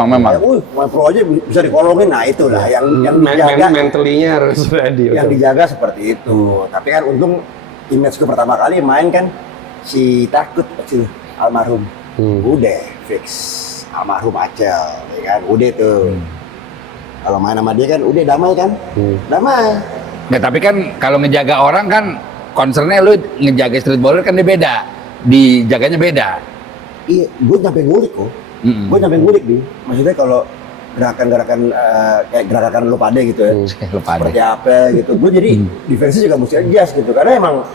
main pro aja bisa dikolongin. Nah, itulah yang dijaga. Mentally-nya harus ready. Yang dijaga seperti itu. Tapi kan untung image-ku pertama kali main kan si takut kecil almarhum. Udah fix almarhum Acel, ya kan. Udah tuh. Kalau main sama dia kan udah damai kan. Damai. Nah, tapi kan kalau ngejaga orang kan concernnya lu ngejaga streetballer kan dia beda. Dijaganya beda. Iya, gue nyampe ngulik kok. Gue nyampe ngulik nih. Maksudnya kalau gerakan-gerakan kayak gerakan lo pada gitu ya. Lu pada. Seperti apa gitu. Gue jadi defense juga mesti adjust gitu. Karena emang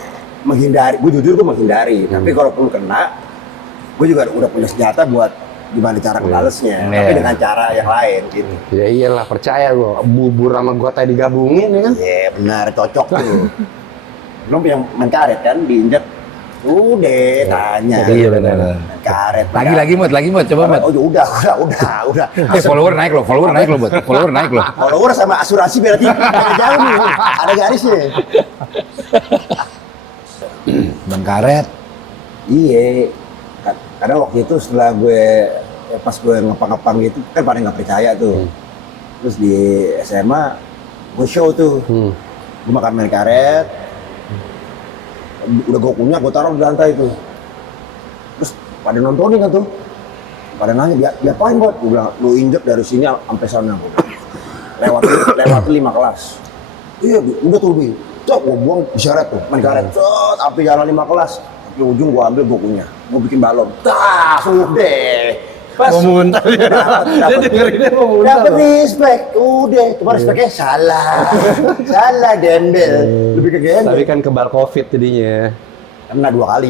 menghindari, gue jujur gue menghindari. Tapi kalau perlu kena, gue juga udah punya senjata buat gimana cara ngebalesnya. Tapi dengan cara yang lain gitu. Ya iyalah, percaya gua. Bubur sama gota digabungin ya kan. Iya benar, cocok tuh. Belum yang main karet kan, diinjek. Udah, tanya. Iya benar. Main karet. Lagi mut, coba mut. Oh udah. Follower naik lo buat. Follower naik lo. Follower sama asuransi berarti beda jauh nih. Ada garisnya. Bang karet. Iya. Karena waktu itu setelah gue pas gue ngepang-ngepang gitu kan pada nggak percaya tuh. Terus di SMA gue show tuh. Gue makan main karet. Udah gue kunyah, gue taruh di lantai tuh. Terus pada nontonin kan tuh. Pada nanya, diapain buat? Gue bilang, lu injek dari sini sampai sana. Lewat 5 kelas. Iya, udah tuh, Bi. Cok, gue buang isyarat tuh, main karet. Cok, sampai jalan 5 kelas. Di ujung gue ambil, gue kunyah. Gue bikin balon. Tas, udah. Pas. Mau muntah dia. Dia dengerinnya mau muntah. Dapet respect, udah. Cuma respectnya salah. Salah, dembel. Lebih ke gembel. Tapi kan kebal COVID jadinya. Kena 2 kali.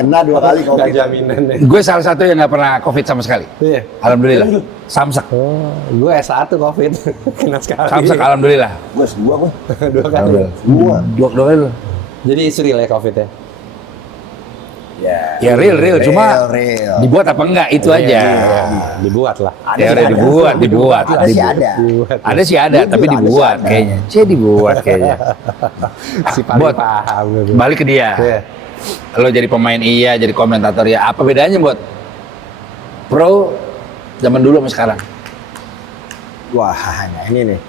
Kena 2 kali Gak COVID. jaminan ya. Gue salah satu yang nggak pernah covid sama sekali. Iya. Alhamdulillah. Samsak. Oh, gue S1 COVID. Kena sekali. Samsak alhamdulillah. Gue S2 gue. 2 kali. Dua kali lo. Jadi istri lah COVID ya? Ya real, cuma real. dibuat apa enggak itu aja. Dibuat lah. Teori dibuat. Ada sih ada. Ada sih ada, tapi dibuat kayaknya. Dibuat kayaknya. Si paling Bot, paham gitu. balik ke dia. Iya. Lo jadi pemain iya, jadi komentator ya. Apa bedanya buat pro zaman dulu sama sekarang? Wah, nah ini nih.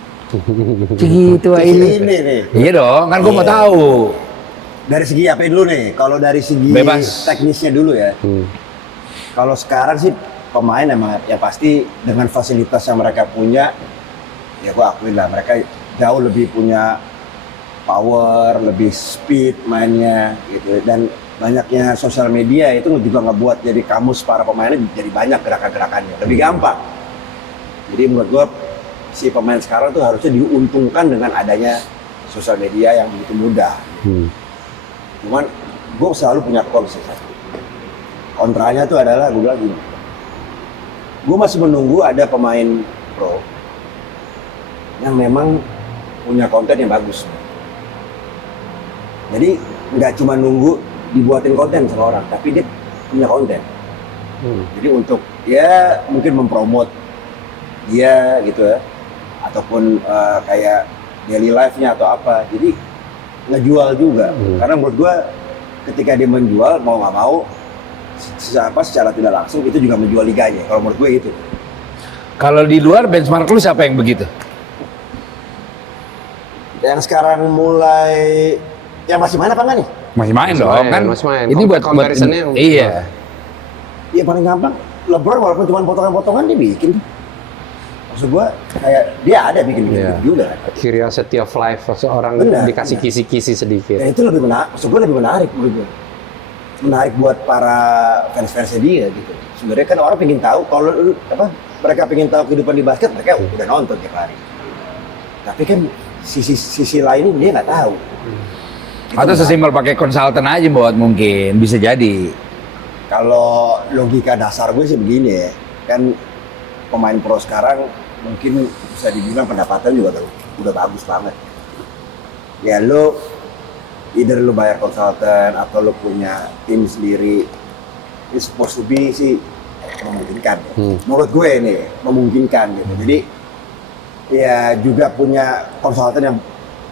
Gitu Ini nih. Iya dong, kan gue mau Iya. tahu. Dari segi apa dulu nih? Kalau dari segi Bebas. teknisnya dulu ya. Kalau sekarang sih pemain emang ya pasti dengan fasilitas yang mereka punya, ya gua akuin lah mereka jauh lebih punya power, lebih speed mainnya gitu. Dan banyaknya sosial media itu juga ngebuat jadi kamus para pemainnya jadi banyak gerakan-gerakannya, lebih gampang. Jadi menurut gua si pemain sekarang tuh harusnya diuntungkan dengan adanya sosial media yang begitu mudah. Cuman gue selalu punya konsep satu. Kontranya tuh adalah gue bilang gini, gue masih menunggu ada pemain pro yang memang punya konten yang bagus. Jadi nggak cuma nunggu dibuatin konten sama orang, tapi dia punya konten. Jadi untuk ya mungkin mempromot dia gitu ya, ataupun kayak daily life-nya atau apa. Jadi ngejual juga, karena menurut gua ketika dia menjual mau nggak mau secara tidak langsung itu juga menjual liganya. Kalau menurut gue gitu. Kalau di luar benchmark lu siapa yang begitu? Yang sekarang mulai yang masih main apa enggak nih? Masih main Masih dong main, kan? masih main. Ini buat Comparisonnya yang- iya. Iya paling gampang. LeBron walaupun cuma potongan-potongan dia bikin. Maksud gua kayak dia ada bikin Iya. juga kan. Curiosity of life, seorang Benar, dikasih benar. kisi-kisi sedikit. Ya itu lebih menarik. Maksud gua lebih menarik menurut gua. Menarik buat para fans-fansnya dia gitu. Sebenarnya kan orang pengen tahu kalau mereka pengen tahu kehidupan di basket, mereka udah nonton tiap hari. Tapi kan sisi lainnya dia nggak tahu. Atau sesimpel pakai konsultan aja buat mungkin bisa jadi. Kalau logika dasar gue sih begini ya, kan pemain pro sekarang mungkin bisa dibilang pendapatan juga udah bagus banget. Ya lo, either lo bayar konsultan atau lo punya tim sendiri, ini supposed to be sih memungkinkan. Menurut gue nih, memungkinkan gitu. Jadi ya juga punya konsultan yang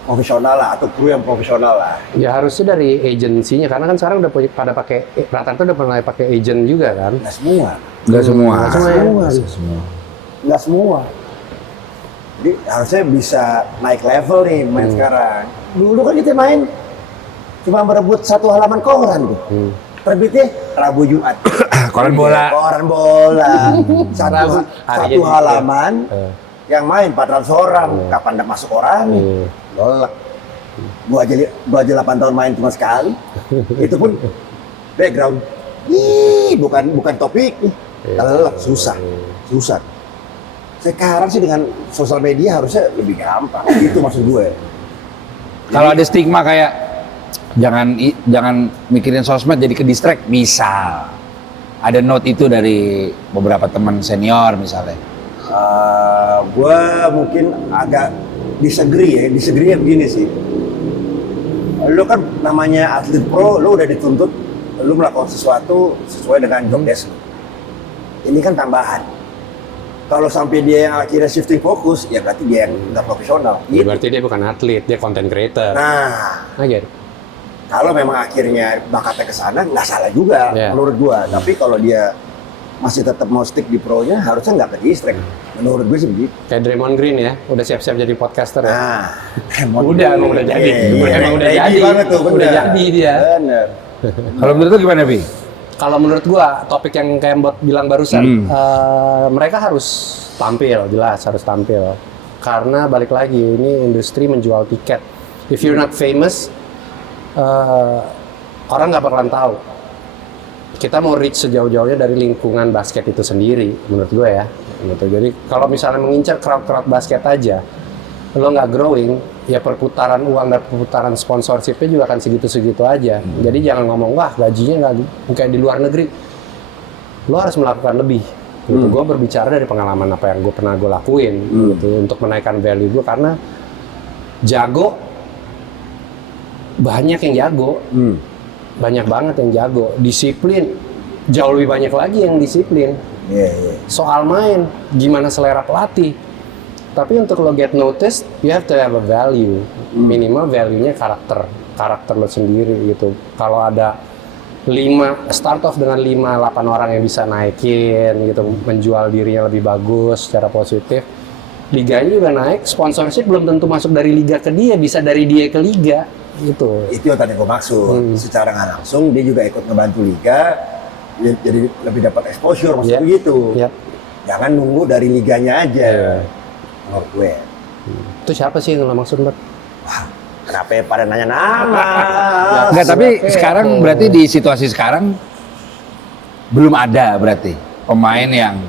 profesional lah atau kru yang profesional lah. Ya harusnya dari agensinya, karena kan sekarang udah pada pakai rata-rata udah pernah pakai agent juga kan. Nggak semua. Nggak semua. Nggak semua. Nggak semua. Jadi harusnya bisa naik level nih main sekarang. Dulu kan kita main cuma berebut satu halaman koran tuh. Terbitnya Rabu Jumat. Koran bola. Koran bola. Satu Hari jadi, halaman yang main 400 orang. Kapan udah masuk koran? Lolak. Gua aja 8 tahun main cuma sekali. Itu pun background. Bukan topik. Telak, susah. Sekarang sih dengan sosial media harusnya lebih gampang. Itu maksud gue. Kalau ada stigma kayak jangan mikirin sosmed jadi ke distract, misal ada note itu dari beberapa teman senior misalnya. Gue mungkin agak disagree ya begini sih. Lo kan namanya atlet pro, lo udah dituntut lo melakukan sesuatu sesuai dengan job desk lo. Ini kan tambahan. Kalau sampai dia yang akhirnya shifting fokus, ya berarti dia yang nggak profesional. Ya, berarti dia bukan atlet, dia content creator. Nah, Gitu. kalau memang akhirnya bakatnya ke sana, nggak salah juga menurut gua. Tapi kalau dia masih tetap mau stick di pro-nya, harusnya nggak ke distract. Menurut gue sih begitu. Kayak Draymond Green ya, udah siap-siap jadi podcaster ya. Nah, Emang udah jadi. Emang udah jadi. Banget tuh, Udah jadi dia. Bener. Kalau menurut lu gimana, Bi? Kalau menurut gua, topik yang kayak Mbok bilang barusan, mereka harus tampil, jelas harus tampil. Karena balik lagi, ini industri menjual tiket. If you're not famous, orang nggak bakalan tahu. Kita mau reach sejauh-jauhnya dari lingkungan basket itu sendiri, menurut gue ya. Gitu. Jadi kalau misalnya mengincar crowd basket aja, lo nggak growing, ya perputaran uang dan perputaran sponsorshipnya juga akan segitu-segitu aja. Jadi jangan ngomong, wah gajinya nggak kayak di luar negeri. Lo harus melakukan lebih. Gitu. Gue berbicara dari pengalaman apa yang pernah gue lakuin gitu, untuk menaikkan value gue, karena jago banyak yang jago. banyak banget yang jago. Disiplin jauh lebih banyak lagi yang disiplin. Iya. Soal main, gimana selera pelatih. Tapi untuk lo get noticed, you have to have a value. Minimal value-nya karakter lo sendiri gitu. Kalau ada start off dengan 5-8 orang yang bisa naikin gitu, menjual dirinya lebih bagus secara positif. Liganya juga naik, sponsorship belum tentu masuk dari liga ke dia, bisa dari dia ke liga gitu. Itu yang tadi gue maksud. Secara nggak langsung dia juga ikut ngebantu liga, jadi lebih dapat exposure maksudnya gitu. Yep. Jangan nunggu dari liganya aja. Menurut gue. Itu siapa sih yang lo maksud, Mbak? Kenapa pada nanya nama? Enggak, tapi sekarang berarti di situasi sekarang belum ada berarti pemain yang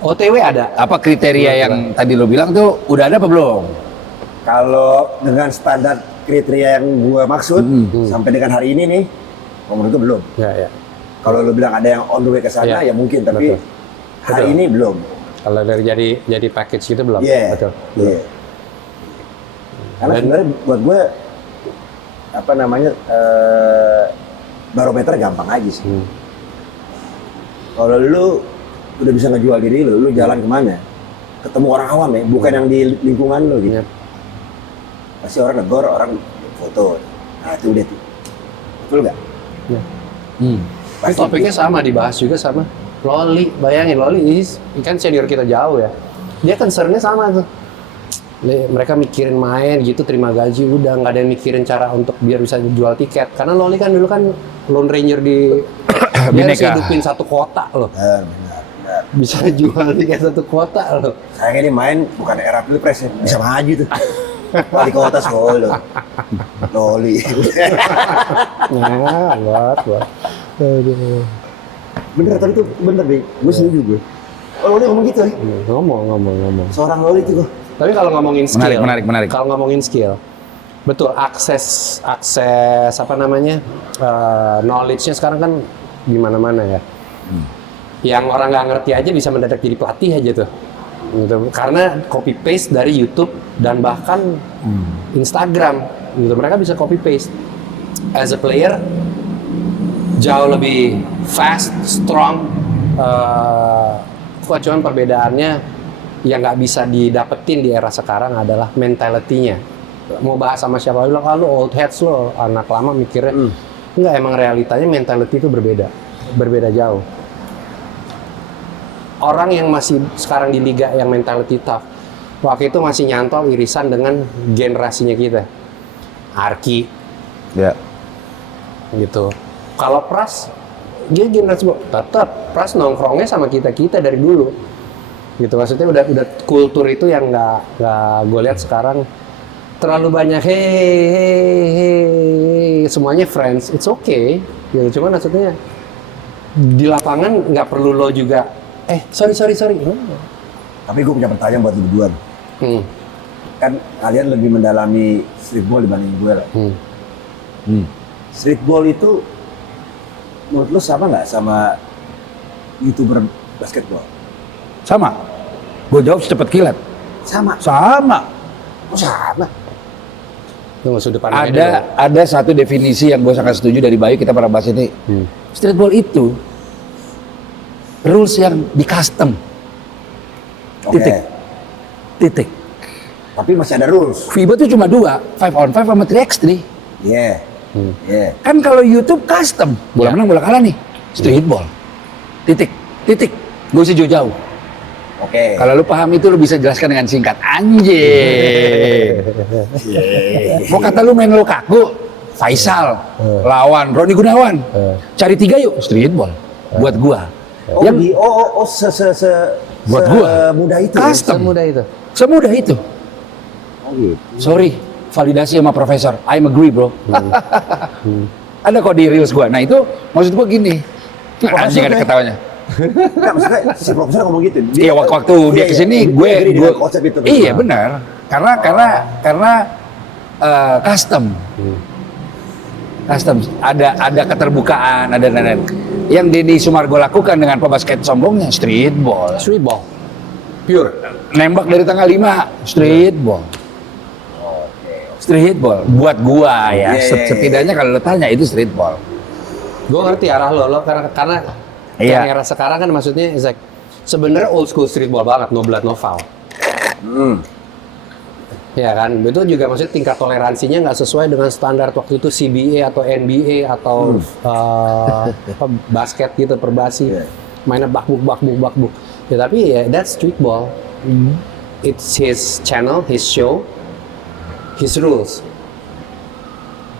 OTW ada. apa kriteria yang tadi lo bilang tuh udah ada apa belum? Kalau dengan standar kriteria yang gue maksud sampai dengan hari ini nih, menurut gue belum. Ya. Kalau lo bilang ada yang on the way ke sana ya mungkin, tapi hari Betul. ini belum. Kalau dari jadi package gitu belum. Iya. Betul. Iya. Karena sebenarnya buat gue apa namanya barometer gampang aja sih. Kalau lu udah bisa ngejual diri lu jalan kemana? Ketemu orang awam ya, bukan yang di lingkungan lu gitu. Iya. Pasti orang negor, orang foto. Nah itu udah tuh. Betul nggak? Iya. Pasti Topiknya sama, dibahas juga sama Loli. Bayangin Loli kan senior kita jauh ya. Dia concern-nya sama tuh. Mereka mikirin main gitu, terima gaji, udah nggak ada yang mikirin cara untuk biar bisa jual tiket. Karena Loli kan dulu kan Lone Ranger di dia harus Bineka. hidupin satu kota loh. benar. Bisa jual tiket satu kota loh. Sayangnya ini main bukan era pilpres ya, bisa maju tuh. Wali kota Solo. Loli. Nah, buat. Aduh. Bener, tapi itu bener deh. Gue setuju gue. Oh, Loli ngomong gitu ya? Ngomong. Seorang Loli itu gue. Tapi kalau ngomongin skill, Menarik. Kalau ngomongin skill, betul akses apa namanya knowledge-nya sekarang kan di mana-mana ya. Yang orang nggak ngerti aja bisa mendadak jadi pelatih aja tuh. Gitu. Karena copy paste dari YouTube dan bahkan Instagram, gitu. Mereka bisa copy paste. As a player jauh lebih fast, strong. Cuman perbedaannya yang nggak bisa didapetin di era sekarang adalah mentality-nya. Mau bahas sama siapa bilang, lu old heads lo, anak lama mikirnya. Enggak, emang realitanya mentality itu berbeda jauh. Orang yang masih sekarang di liga yang mentality tough, waktu itu masih nyantol irisan dengan generasinya kita. Arki, Ya. gitu. Kalau Pras, dia generasi tetap Pras nongkrongnya sama kita dari dulu. Gitu, maksudnya udah kultur itu yang nggak gue lihat sekarang terlalu banyak hey, semuanya friends, it's okay gitu. Cuman maksudnya di lapangan nggak perlu lo juga sorry Tapi gue punya pertanyaan buat lu berdua. Kan kalian lebih mendalami streetball dibanding gue lah. Streetball itu menurut lu sama nggak sama YouTuber basketball? Sama. Gue jawab secepat kilat. Sama. Oh sama. Tunggu sudut pandang dulu. Ada satu definisi yang gue sangat setuju dari Bayu, kita pernah bahas ini. Streetball itu rules yang di custom. Oke. Titik. Tapi masih ada rules. FIBA tuh cuma 2, 5-on-5 sama 3x3. Iya. Iya. Kan kalau YouTube custom, bola menang bola kalah nih. Streetball. Titik. Gak usah jauh-jauh. Oke. Kalau lu paham itu, lu bisa jelaskan dengan singkat. Anjing. Mau kata lu main Lukaku, Faisal, lawan Roni Gunawan. Cari 3 yuk, streetball. Buat gua. Buat gua. Semudah itu. Custom. Semudah itu. Oh gitu. Sorry, validasi sama profesor. I'm agree, bro. Ada kok di reels gua. Nah itu maksud gua gini. Anjing ada ketawanya. Enggak, maksudnya si profesor ngomong gitu. Iya, waktu dia kesini, gue konsep itu. iya benar. Karena custom. Ada keterbukaan, ada dan yang Deddy Sumargo lakukan dengan pebasket sombongnya streetball. Pure. Nembak dari tanggal 5, streetball. Streetball buat gua ya. Iya. Setidaknya kalau lo tanya itu streetball. Gue ngerti arah lo karena Iya. yang era sekarang kan maksudnya Zack, sebenarnya old school streetball banget, no blood no foul. Ya kan, itu juga maksudnya tingkat toleransinya nggak sesuai dengan standar waktu itu CBA atau NBA atau apa, basket gitu, perbasi. Mainnya bakbuk. Ya tapi ya that's streetball. It's his channel, his show, his rules.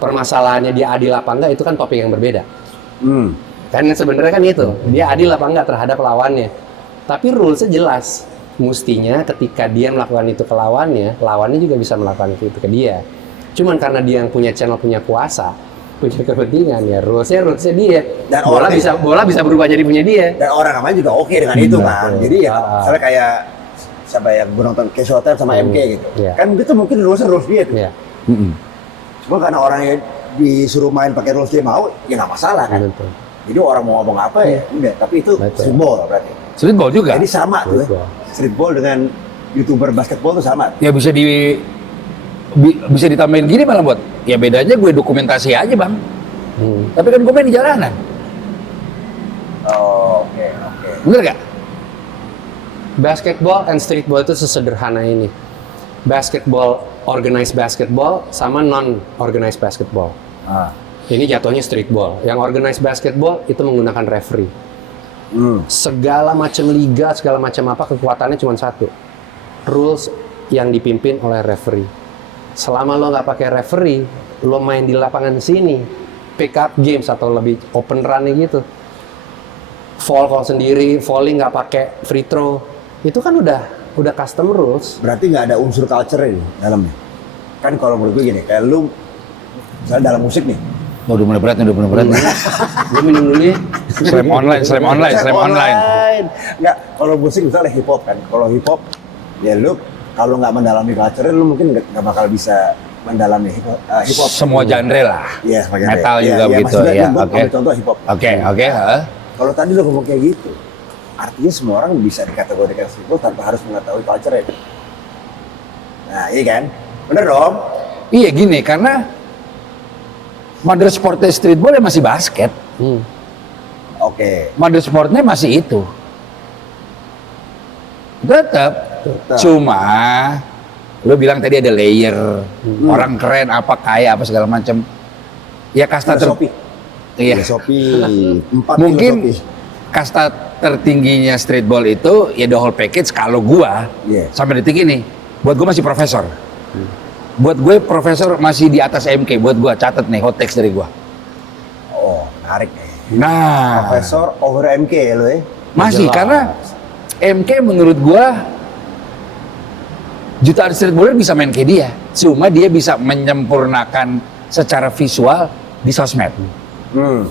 Permasalahannya dia adil apa enggak itu kan topik yang berbeda. Kan sebenarnya kan itu, dia adil apa enggak terhadap lawannya. Tapi rulesnya jelas. Mestinya ketika dia melakukan itu ke lawannya, lawannya juga bisa melakukan itu ke dia. Cuman karena dia yang punya channel, punya kuasa, punya kepentingan, ya rulesnya dia. Dan bola bisa berubah jadi punya dia. Dan orang namanya juga oke dengan itu kan. Jadi ya misalnya kayak siapa yang gue nonton Cash Hotel sama MK gitu. Iya. Kan itu mungkin rules dia tuh. Iya. Cuma karena orangnya disuruh main pakai rules dia mau, ya nggak masalah kan. Betul. Jadi orang mau ngomong apa ya, udah. Tapi itu Betul. streetball berarti. Streetball juga. Jadi sama tuh ya. Streetball. Streetball dengan YouTuber basketball tuh sama. Ya bisa bisa ditambahin gini malah buat. Ya bedanya gue dokumentasi aja bang. Tapi kan gue main di jalanan. Oh, oke. Bener gak? Basketball and streetball itu sesederhana ini. Basketball, organized basketball sama non-organized basketball. Ini jatuhnya streetball. Yang organized basketball itu menggunakan referee. Segala macam liga, segala macam apa kekuatannya cuma satu. Rules yang dipimpin oleh referee. Selama lo nggak pakai referee, lo main di lapangan sini, pick up games atau lebih open running gitu. Fall call sendiri, falling nggak pakai free throw, itu kan udah custom rules. Berarti nggak ada unsur culture ini dalamnya. Kan kalau menurut gue gini, kayak lu misalnya dalam musik nih. Udah mulai berat nih. Gue minum dulu ya. Slam online. Nggak, kalau musik misalnya hip hop kan. Kalau hip hop, ya lu kalau nggak mendalami culture, lu mungkin nggak bakal bisa mendalami hip hop. Semua genre lah. Iya, sebagai Metal juga begitu. maksudnya Ya, gua oke. ambil contoh hip hop. Oke. Kalau tadi lu ngomong kayak gitu, artinya semua orang bisa dikategorikan streetball tanpa harus mengetahui culture ya. Nah, iya kan? Bener dong? Iya gini, karena mother sportnya streetball ya masih basket. Oke. Mother sportnya masih itu. Tetap. Cuma lo bilang tadi ada layer, orang keren apa kaya apa segala macam. Ya kasta Shopee. Iya. Shopee. 4 Mungkin Shopee. kasta tertingginya streetball itu ya the whole package. Kalau gua sampai detik ini, buat gua masih profesor. Buat gue profesor masih di atas MK. Buat gua catat nih hot text dari gua. Oh, menarik nih. Nah, Profesor over MK ya lo ya? masih Jelas. karena MK menurut gua jutaan streetballer bisa main kayak dia. Cuma dia bisa menyempurnakan secara visual di sosmed.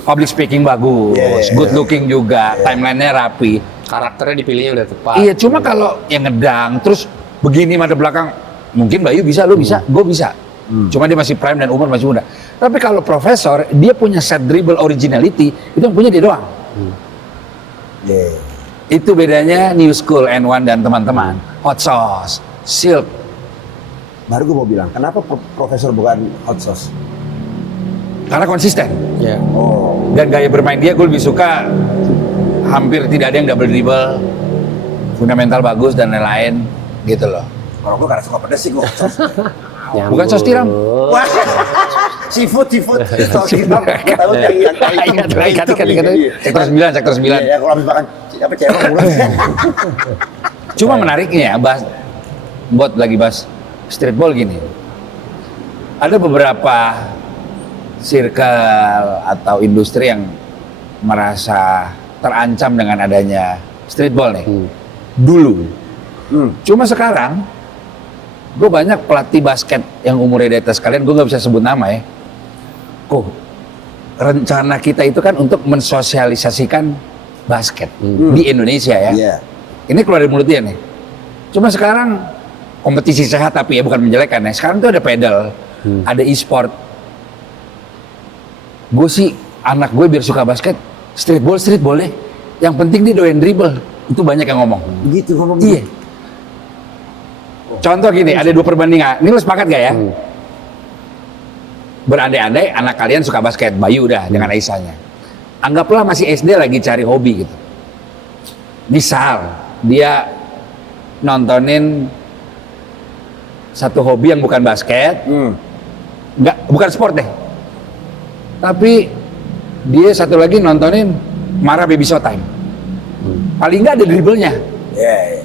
Public speaking bagus, good looking juga, timelinenya rapi. Karakternya dipilihnya udah tepat. Iya, cuma kalau yang ngedang terus begini mata belakang, mungkin Bayu bisa, lu bisa, gue bisa. Cuma dia masih prime dan umur masih muda. Tapi kalau profesor, dia punya set dribble originality, itu yang punya dia doang. Itu bedanya New School, N1 dan teman-teman. Hot Sauce, Silk. Baru gue mau bilang, kenapa profesor bukan hot sauce? Karena konsisten. Ya. Oh, Dan gaya bermain dia gue lebih suka hampir tidak ada yang double dribble, fundamental bagus dan lain-lain gitu loh. kalau gue karena suka pedas sih gue hot sauce. Bukan sos tiram. Wah, seafood. Sos tiram, gue tahu yang Sektor 9, sektor 9. Iya, kalau habis makan apa cewek mulai. Cuma menariknya buat lagi bahas streetball gini. Ada beberapa circle atau industri yang merasa terancam dengan adanya streetball nih. Dulu. Cuma sekarang gue banyak pelatih basket yang umurnya di atas kalian, gue nggak bisa sebut nama ya. Rencana kita itu kan untuk mensosialisasikan basket di Indonesia ya. Iya. Ini keluar dari mulut dia nih. Cuma sekarang kompetisi sehat tapi ya bukan menjelekkan ya. Sekarang tuh ada pedal, ada e-sport. Gue sih anak gue biar suka basket, streetball deh. Yang penting dia doyan dribble. Itu banyak yang ngomong. Begitu ngomong. Iya. Contoh gini, ada 2 perbandingan. Ini lo sepakat gak ya? berandai-andai anak kalian suka basket, Bayu udah dengan Aisyahnya. Anggaplah masih SD lagi cari hobi gitu. Misal dia nontonin satu hobi yang bukan basket, bukan sport deh. Tapi dia satu lagi nontonin Mara Baby Showtime. Paling nggak ada dribblenya. Iya.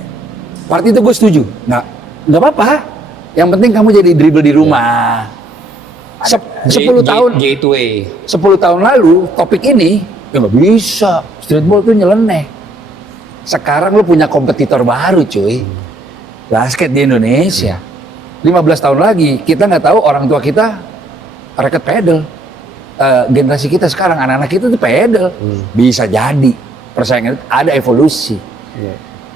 Part itu gue setuju. Nggak apa-apa. Yang penting kamu jadi dribble di rumah. 10 tahun, gateway. 10 tahun lalu topik ini ya nggak bisa. Streetball tuh nyeleneh. Sekarang lu punya kompetitor baru, cuy. Basket di Indonesia. 15 tahun lagi kita nggak tahu orang tua kita racket pedal. Generasi kita sekarang anak-anak kita tuh pedal. Bisa jadi persaingan ada evolusi.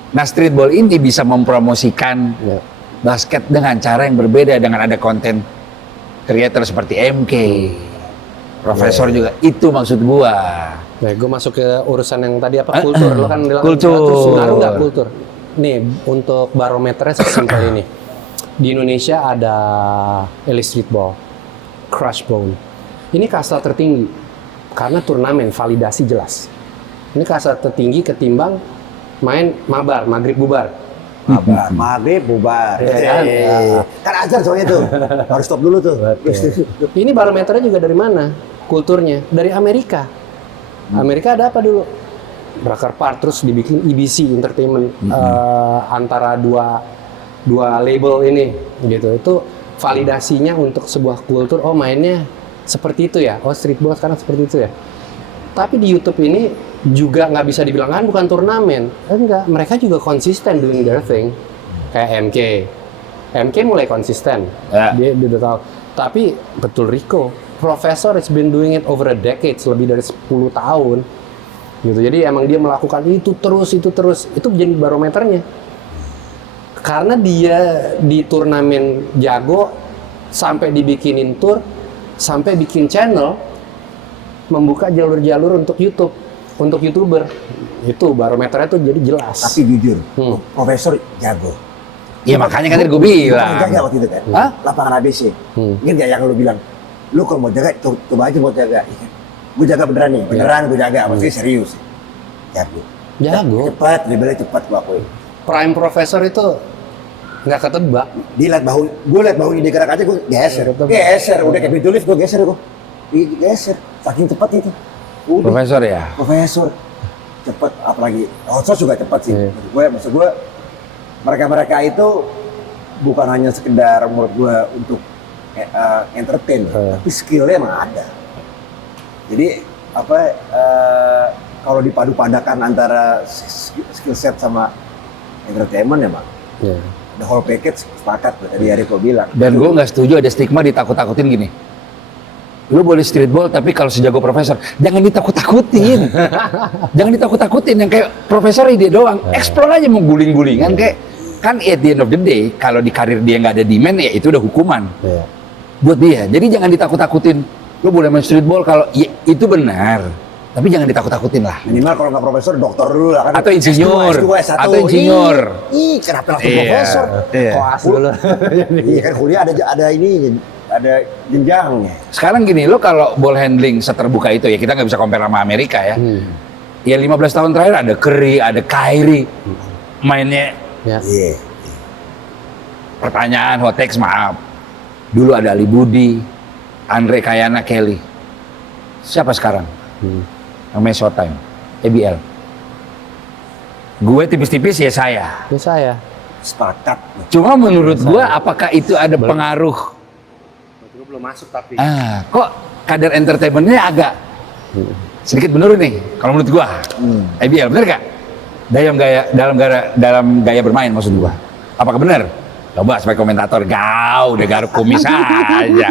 Nah, streetball ini bisa mempromosikan basket dengan cara yang berbeda, dengan ada konten creator seperti MK, Profesor juga. Itu maksud gua. Nah, gue masuk ke urusan yang tadi apa, kultur. Lo kan bilang kultur. ngaruh nggak kultur? Nih, untuk barometernya sesimpel ini. Di Indonesia ada Elite Streetball, Crush Bone. Ini kasta tertinggi karena turnamen validasi jelas. Ini kasta tertinggi ketimbang main mabar, maghrib bubar. Mabar, maghrib, bubar. Iya kan? Kan ajar soalnya tuh. Harus stop dulu tuh. Ini barometernya juga dari mana? Kulturnya dari Amerika. Amerika ada apa dulu? Breaker Park, terus dibikin EBC Entertainment antara dua label ini gitu. Itu validasinya untuk sebuah kultur. Oh, mainnya seperti itu ya. Oh, streetball sekarang seperti itu ya. Tapi di YouTube ini juga nggak bisa dibilang kan bukan turnamen. Enggak, mereka juga konsisten doing their thing. Kayak MK mulai konsisten. Ya. Dia udah tahu. Tapi betul Rico, Profesor has been doing it over a decade, lebih dari 10 tahun. Gitu. Jadi emang dia melakukan itu terus. Itu jadi barometernya. Karena dia di turnamen jago sampai dibikinin tour, sampai bikin channel, membuka jalur-jalur untuk YouTube, untuk YouTuber. Itu barometernya tuh jadi jelas. Tapi jujur, Profesor jago. Ya makanya kan tadi gue bilang. Jaga waktu itu kan. Hah? Lapangan ABC. Ingat gak yang lu bilang? Lu kalau mau jaga, coba aja buat jaga. Gue jaga beneran nih, beneran gue jaga. Maksudnya serius. Jago. Cepat, dribblenya cepat gue akuin. Prime Profesor itu nggak ketebak. Dia liat bahu, gue liat bahu ini digerak aja gue geser. Udah kayak pintu lift gue geser gue. Geser, saking cepat itu. Udah. Profesor ya? Profesor cepat, apalagi Otso juga cepat sih. Maksud gue mereka itu bukan hanya sekedar menurut gue untuk entertain, tapi skillnya emang ada. Jadi kalau dipadu-padakan antara skill set sama entertainment emang the whole package sepakat tadi Eriko bilang. Dan gue nggak setuju ada stigma ditakut-takutin gini. Lu boleh streetball tapi kalau sejago Profesor, jangan ditakut-takutin. Jangan ditakut-takutin yang kayak Profesor ide doang. Explore aja mau guling-gulingan kayak kan at the end of the day kalau di karir dia nggak ada demand ya itu udah hukuman buat dia. Jadi jangan ditakut-takutin. Lu boleh main streetball kalau ya, itu benar. Tapi jangan ditakut-takutin lah. Minimal kalau nggak profesor, dokter dulu lah kan. Atau insinyur. S2, S1. Atau insinyur. Kenapa langsung profesor? Koas dulu. Iya kan kuliah ada ini, ada jenjangnya. Sekarang gini, lo kalau ball handling seterbuka itu ya kita nggak bisa compare sama Amerika ya. Ya 15 tahun terakhir ada Curry, ada Kyrie. Mainnya. Iya. Pertanyaan hot takes maaf. Dulu ada Ali Budi, Andre Kayana Kelly. Siapa sekarang? Namanya Showtime, ABL. Gue tipis-tipis ya saya. Ya saya. Sepakat. Cuma menurut gue apakah itu ada pengaruh? Gue belum masuk tapi. Kok kadar entertainmentnya agak sedikit menurun nih? Kalau menurut gue, ABL bener gak? Dalam gaya bermain maksud gue. Apakah benar? Coba sebagai komentator, udah garuk kumis aja.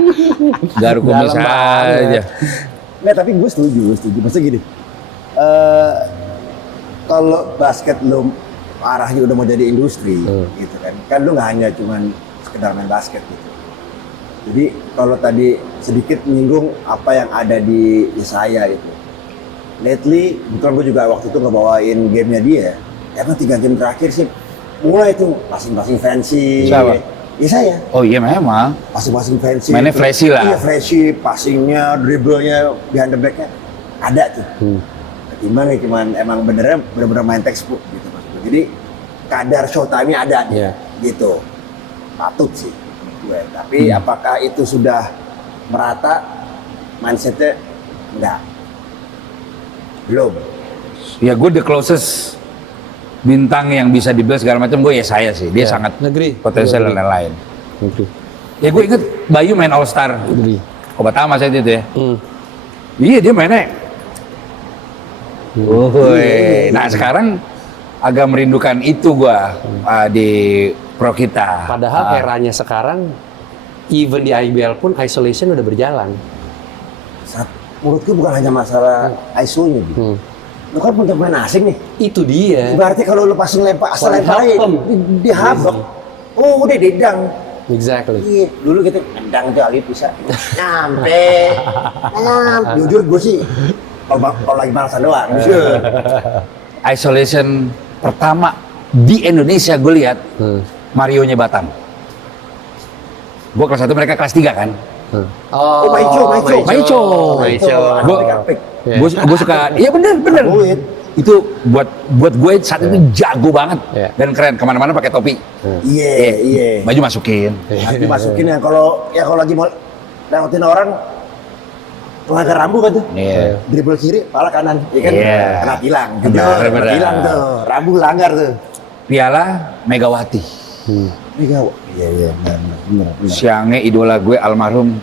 Garuk kumis aja. Nah tapi gue setuju. Maksudnya gini, kalau basket lo arahnya udah mau jadi industri, gitu kan lo nggak hanya cuman sekedar main basket gitu. Jadi kalau tadi sedikit menyinggung apa yang ada di saya itu, lately, betul gue juga waktu itu ngebawain gamenya dia, karena 3 game terakhir sih mulai tuh passing fancy. Siapa? Ya saya. Oh iya memang. Masing-masing fancy. Mainnya flashy lah. Iya flashy, passingnya, dribblenya, behind the back-nya ada tuh. Ketimbang ya cuman emang bener-bener main textbook gitu maksudnya. Jadi kadar showtime-nya ada nih, Iya. gitu. Patut sih menurut gue. Tapi apakah itu sudah merata mindsetnya? Enggak. Belum. Ya gue the closest bintang yang bisa dibilang segala macam gue ya saya sih. Dia sangat Negeri. potensial dan lain-lain. Negeri. Ya gue inget Bayu main All Star. Negeri. Obatama saya itu ya. Hmm. Iya dia mainnya. Nah sekarang agak merindukan itu gua di pro kita. Padahal eranya sekarang, even di IBL pun isolation udah berjalan. Menurutku bukan hanya masalah ISO-nya gitu. Lu kan punya pemain asing nih. Itu dia. Berarti kalau lu pasang lempar, asal One lempar aja, help 'em. dihabek. Oh udah dedang. Exactly. Iya, dulu gitu nendang jali bisa. Nyampe. Jujur gue sih kalau lagi balasan doang. Jujur. Isolation pertama di Indonesia gue lihat Mario-nya Batam. Gue kelas 1 mereka kelas 3 kan. Oh, Maicho. Gue suka. Iya bener. Duit. Itu buat gue saat itu jago banget Iya. dan keren, kemana-mana pakai topi. Iya. Baju masukin. Nanti masukin ya kalau lagi mau dapetin orang pelanggar rambu kan tuh. Iya. Dribble kiri, pala kanan. Iya kan? Iya. Kena tilang. Benar. Kena tilang tuh. Rambu langgar tuh. Piala Megawati. Iya. Benar. Siangnya idola gue almarhum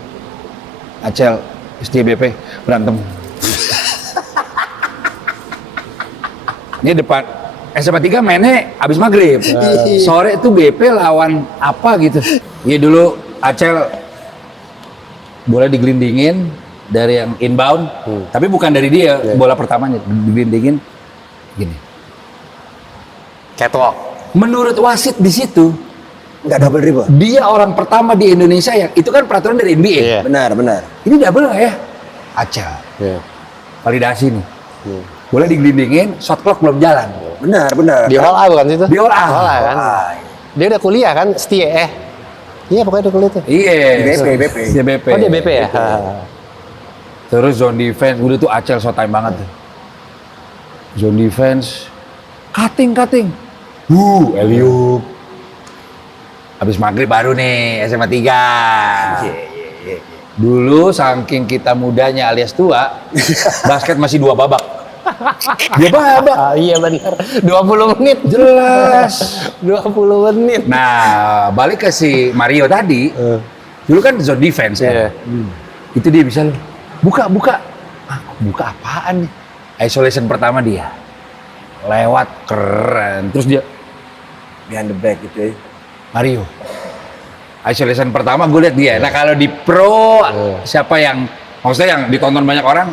Acel STBP berantem. Ini depan SMA 3 mainnya abis maghrib. Sore itu BP lawan apa gitu. Iya dulu Acel bola digelindingin dari yang inbound, tapi bukan dari dia bola pertamanya digelindingin gini. Catwalk. Menurut wasit di situ Nggak double dribble. dia orang pertama di Indonesia yang itu kan peraturan dari NBA. Iya. Benar. Ini double nggak ya? Acel. Iya. Validasi nih. Bola digelindingin, shot clock belum jalan. Benar. Di Hall A bukan situ? Di All A. Hall A kan. Dia udah kuliah kan, setia Iya pokoknya udah kuliah tuh. Iya. BP. Di BP. Oh dia BP ya? Terus zone defense, udah tuh Acel shot time banget tuh. Zone defense, cutting. Eliup. Habis maghrib baru nih SMA 3. Dulu saking kita mudanya alias tua, basket masih 2 babak. 2 babak. Iya benar. 20 menit. Jelas. 20 menit. Nah, balik ke si Mario tadi. Dulu kan zone defense Iya. ya. Itu dia bisa buka. Buka apaan nih? Isolation pertama dia. Lewat keren. Terus dia Behind the back gitu ya. Mario. Isolation pertama gue lihat dia. Nah, kalau di pro siapa yang maksudnya yang ditonton banyak orang?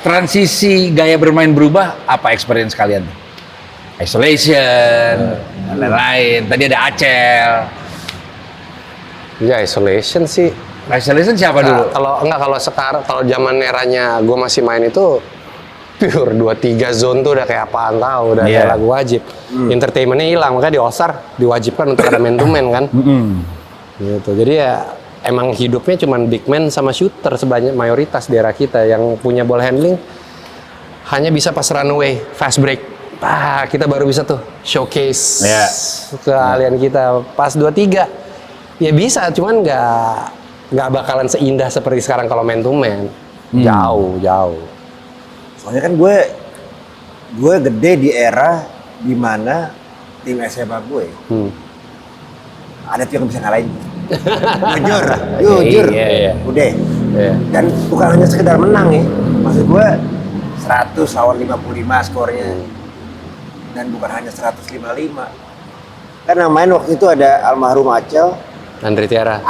Transisi gaya bermain berubah, apa experience kalian? Isolation, dan lain-lain. Tadi ada Acel. Ya isolation sih. Isolation siapa dulu? Kalau sekarang kalau zaman eranya gue masih main itu pure 2-3 zone tuh udah kayak apaan tahu, udah kayak lagu wajib. Entertainmentnya hilang, makanya di All Star diwajibkan untuk ada man to man kan. Gitu. Jadi ya emang hidupnya cuman big man sama shooter sebanyak mayoritas di era kita yang punya ball handling hanya bisa pas runaway, fast break. Kita baru bisa tuh showcase keahlian kita pas 2-3. Ya bisa, cuman nggak bakalan seindah seperti sekarang kalau man to man. Jauh. Soalnya kan gue gede di era dimana tim SMA gue ada tim yang bisa ngalahin. Jujur. Iya. Udah. Dan bukan hanya sekedar menang ya. Maksud gue 100 lawan 55 skornya. Dan bukan hanya 155. Kan yang main waktu itu ada almarhum Acel, Andre Tiara.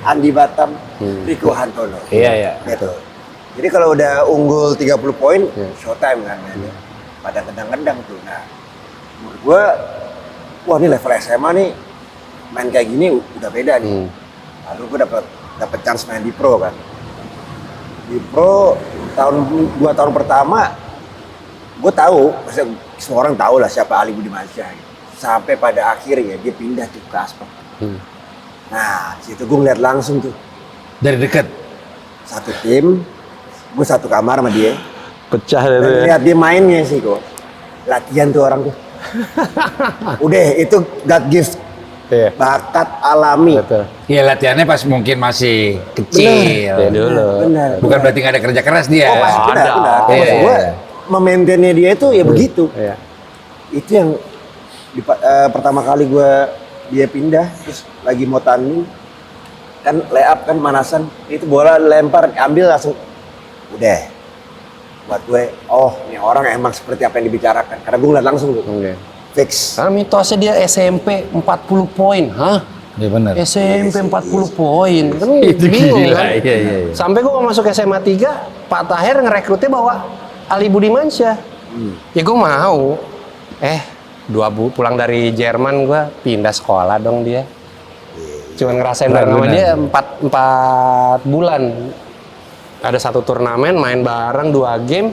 Andi Batam, Rico Hantono. Iya. Gitu. Jadi kalau udah unggul 30 poin, showtime kan. Pada kendang-kendang tuh. Nah, menurut gue, wah ini level SMA nih, main kayak gini udah beda nih. Lalu gue dapet chance main di pro kan. Di pro 2 tahun pertama, gue tahu, maksudnya semua orang tahu lah siapa Ali Budimansyah. Gitu. Sampai pada akhirnya dia pindah tuh ke Aspak. Nah, situ gue ngeliat langsung tuh. Dari deket. Satu tim, gue satu kamar sama dia. Pecah Dan itu ya. lihat dia mainnya sih kok. Latihan tuh orang tuh. Udah, itu God gift. Iya. Bakat alami. Betul. Ya latihannya pas mungkin masih kecil. Ya dulu. Benar. Bukan berarti nggak ada kerja keras dia. Oh, pasti benar, Ada. benar. Iya. Maksud gue, memaintainnya dia itu ya begitu. Iya. Itu yang pertama kali dia pindah, terus lagi mau tanding, kan layup kan manasan, itu bola lempar, ambil langsung, udah. Buat gue, oh ini orang emang seperti apa yang dibicarakan. Karena gue ngeliat langsung tuh, Oke. fix. Karena mitosnya dia SMP 40 poin, hah? Iya benar. SMP 40 poin, kan Itu bingung gila, kan? iya, iya. Sampai gua mau masuk SMA 3, Pak Tahir ngerekrutnya bawa Ali Budimansyah. Ya gua mau. Pulang dari Jerman gua pindah sekolah dong dia. Cuman ngerasain bareng sama dia 4 bulan. Ada satu turnamen, main bareng 2 game.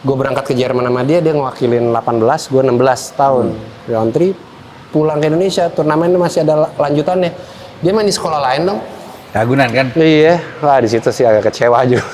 Gue berangkat ke Jerman sama dia ngewakilin 18, gue 16 tahun. Round 3, pulang ke Indonesia, turnamennya masih ada lanjutannya. Dia main di sekolah lain dong. Ragunan kan? Iya, wah di situ sih agak kecewa juga.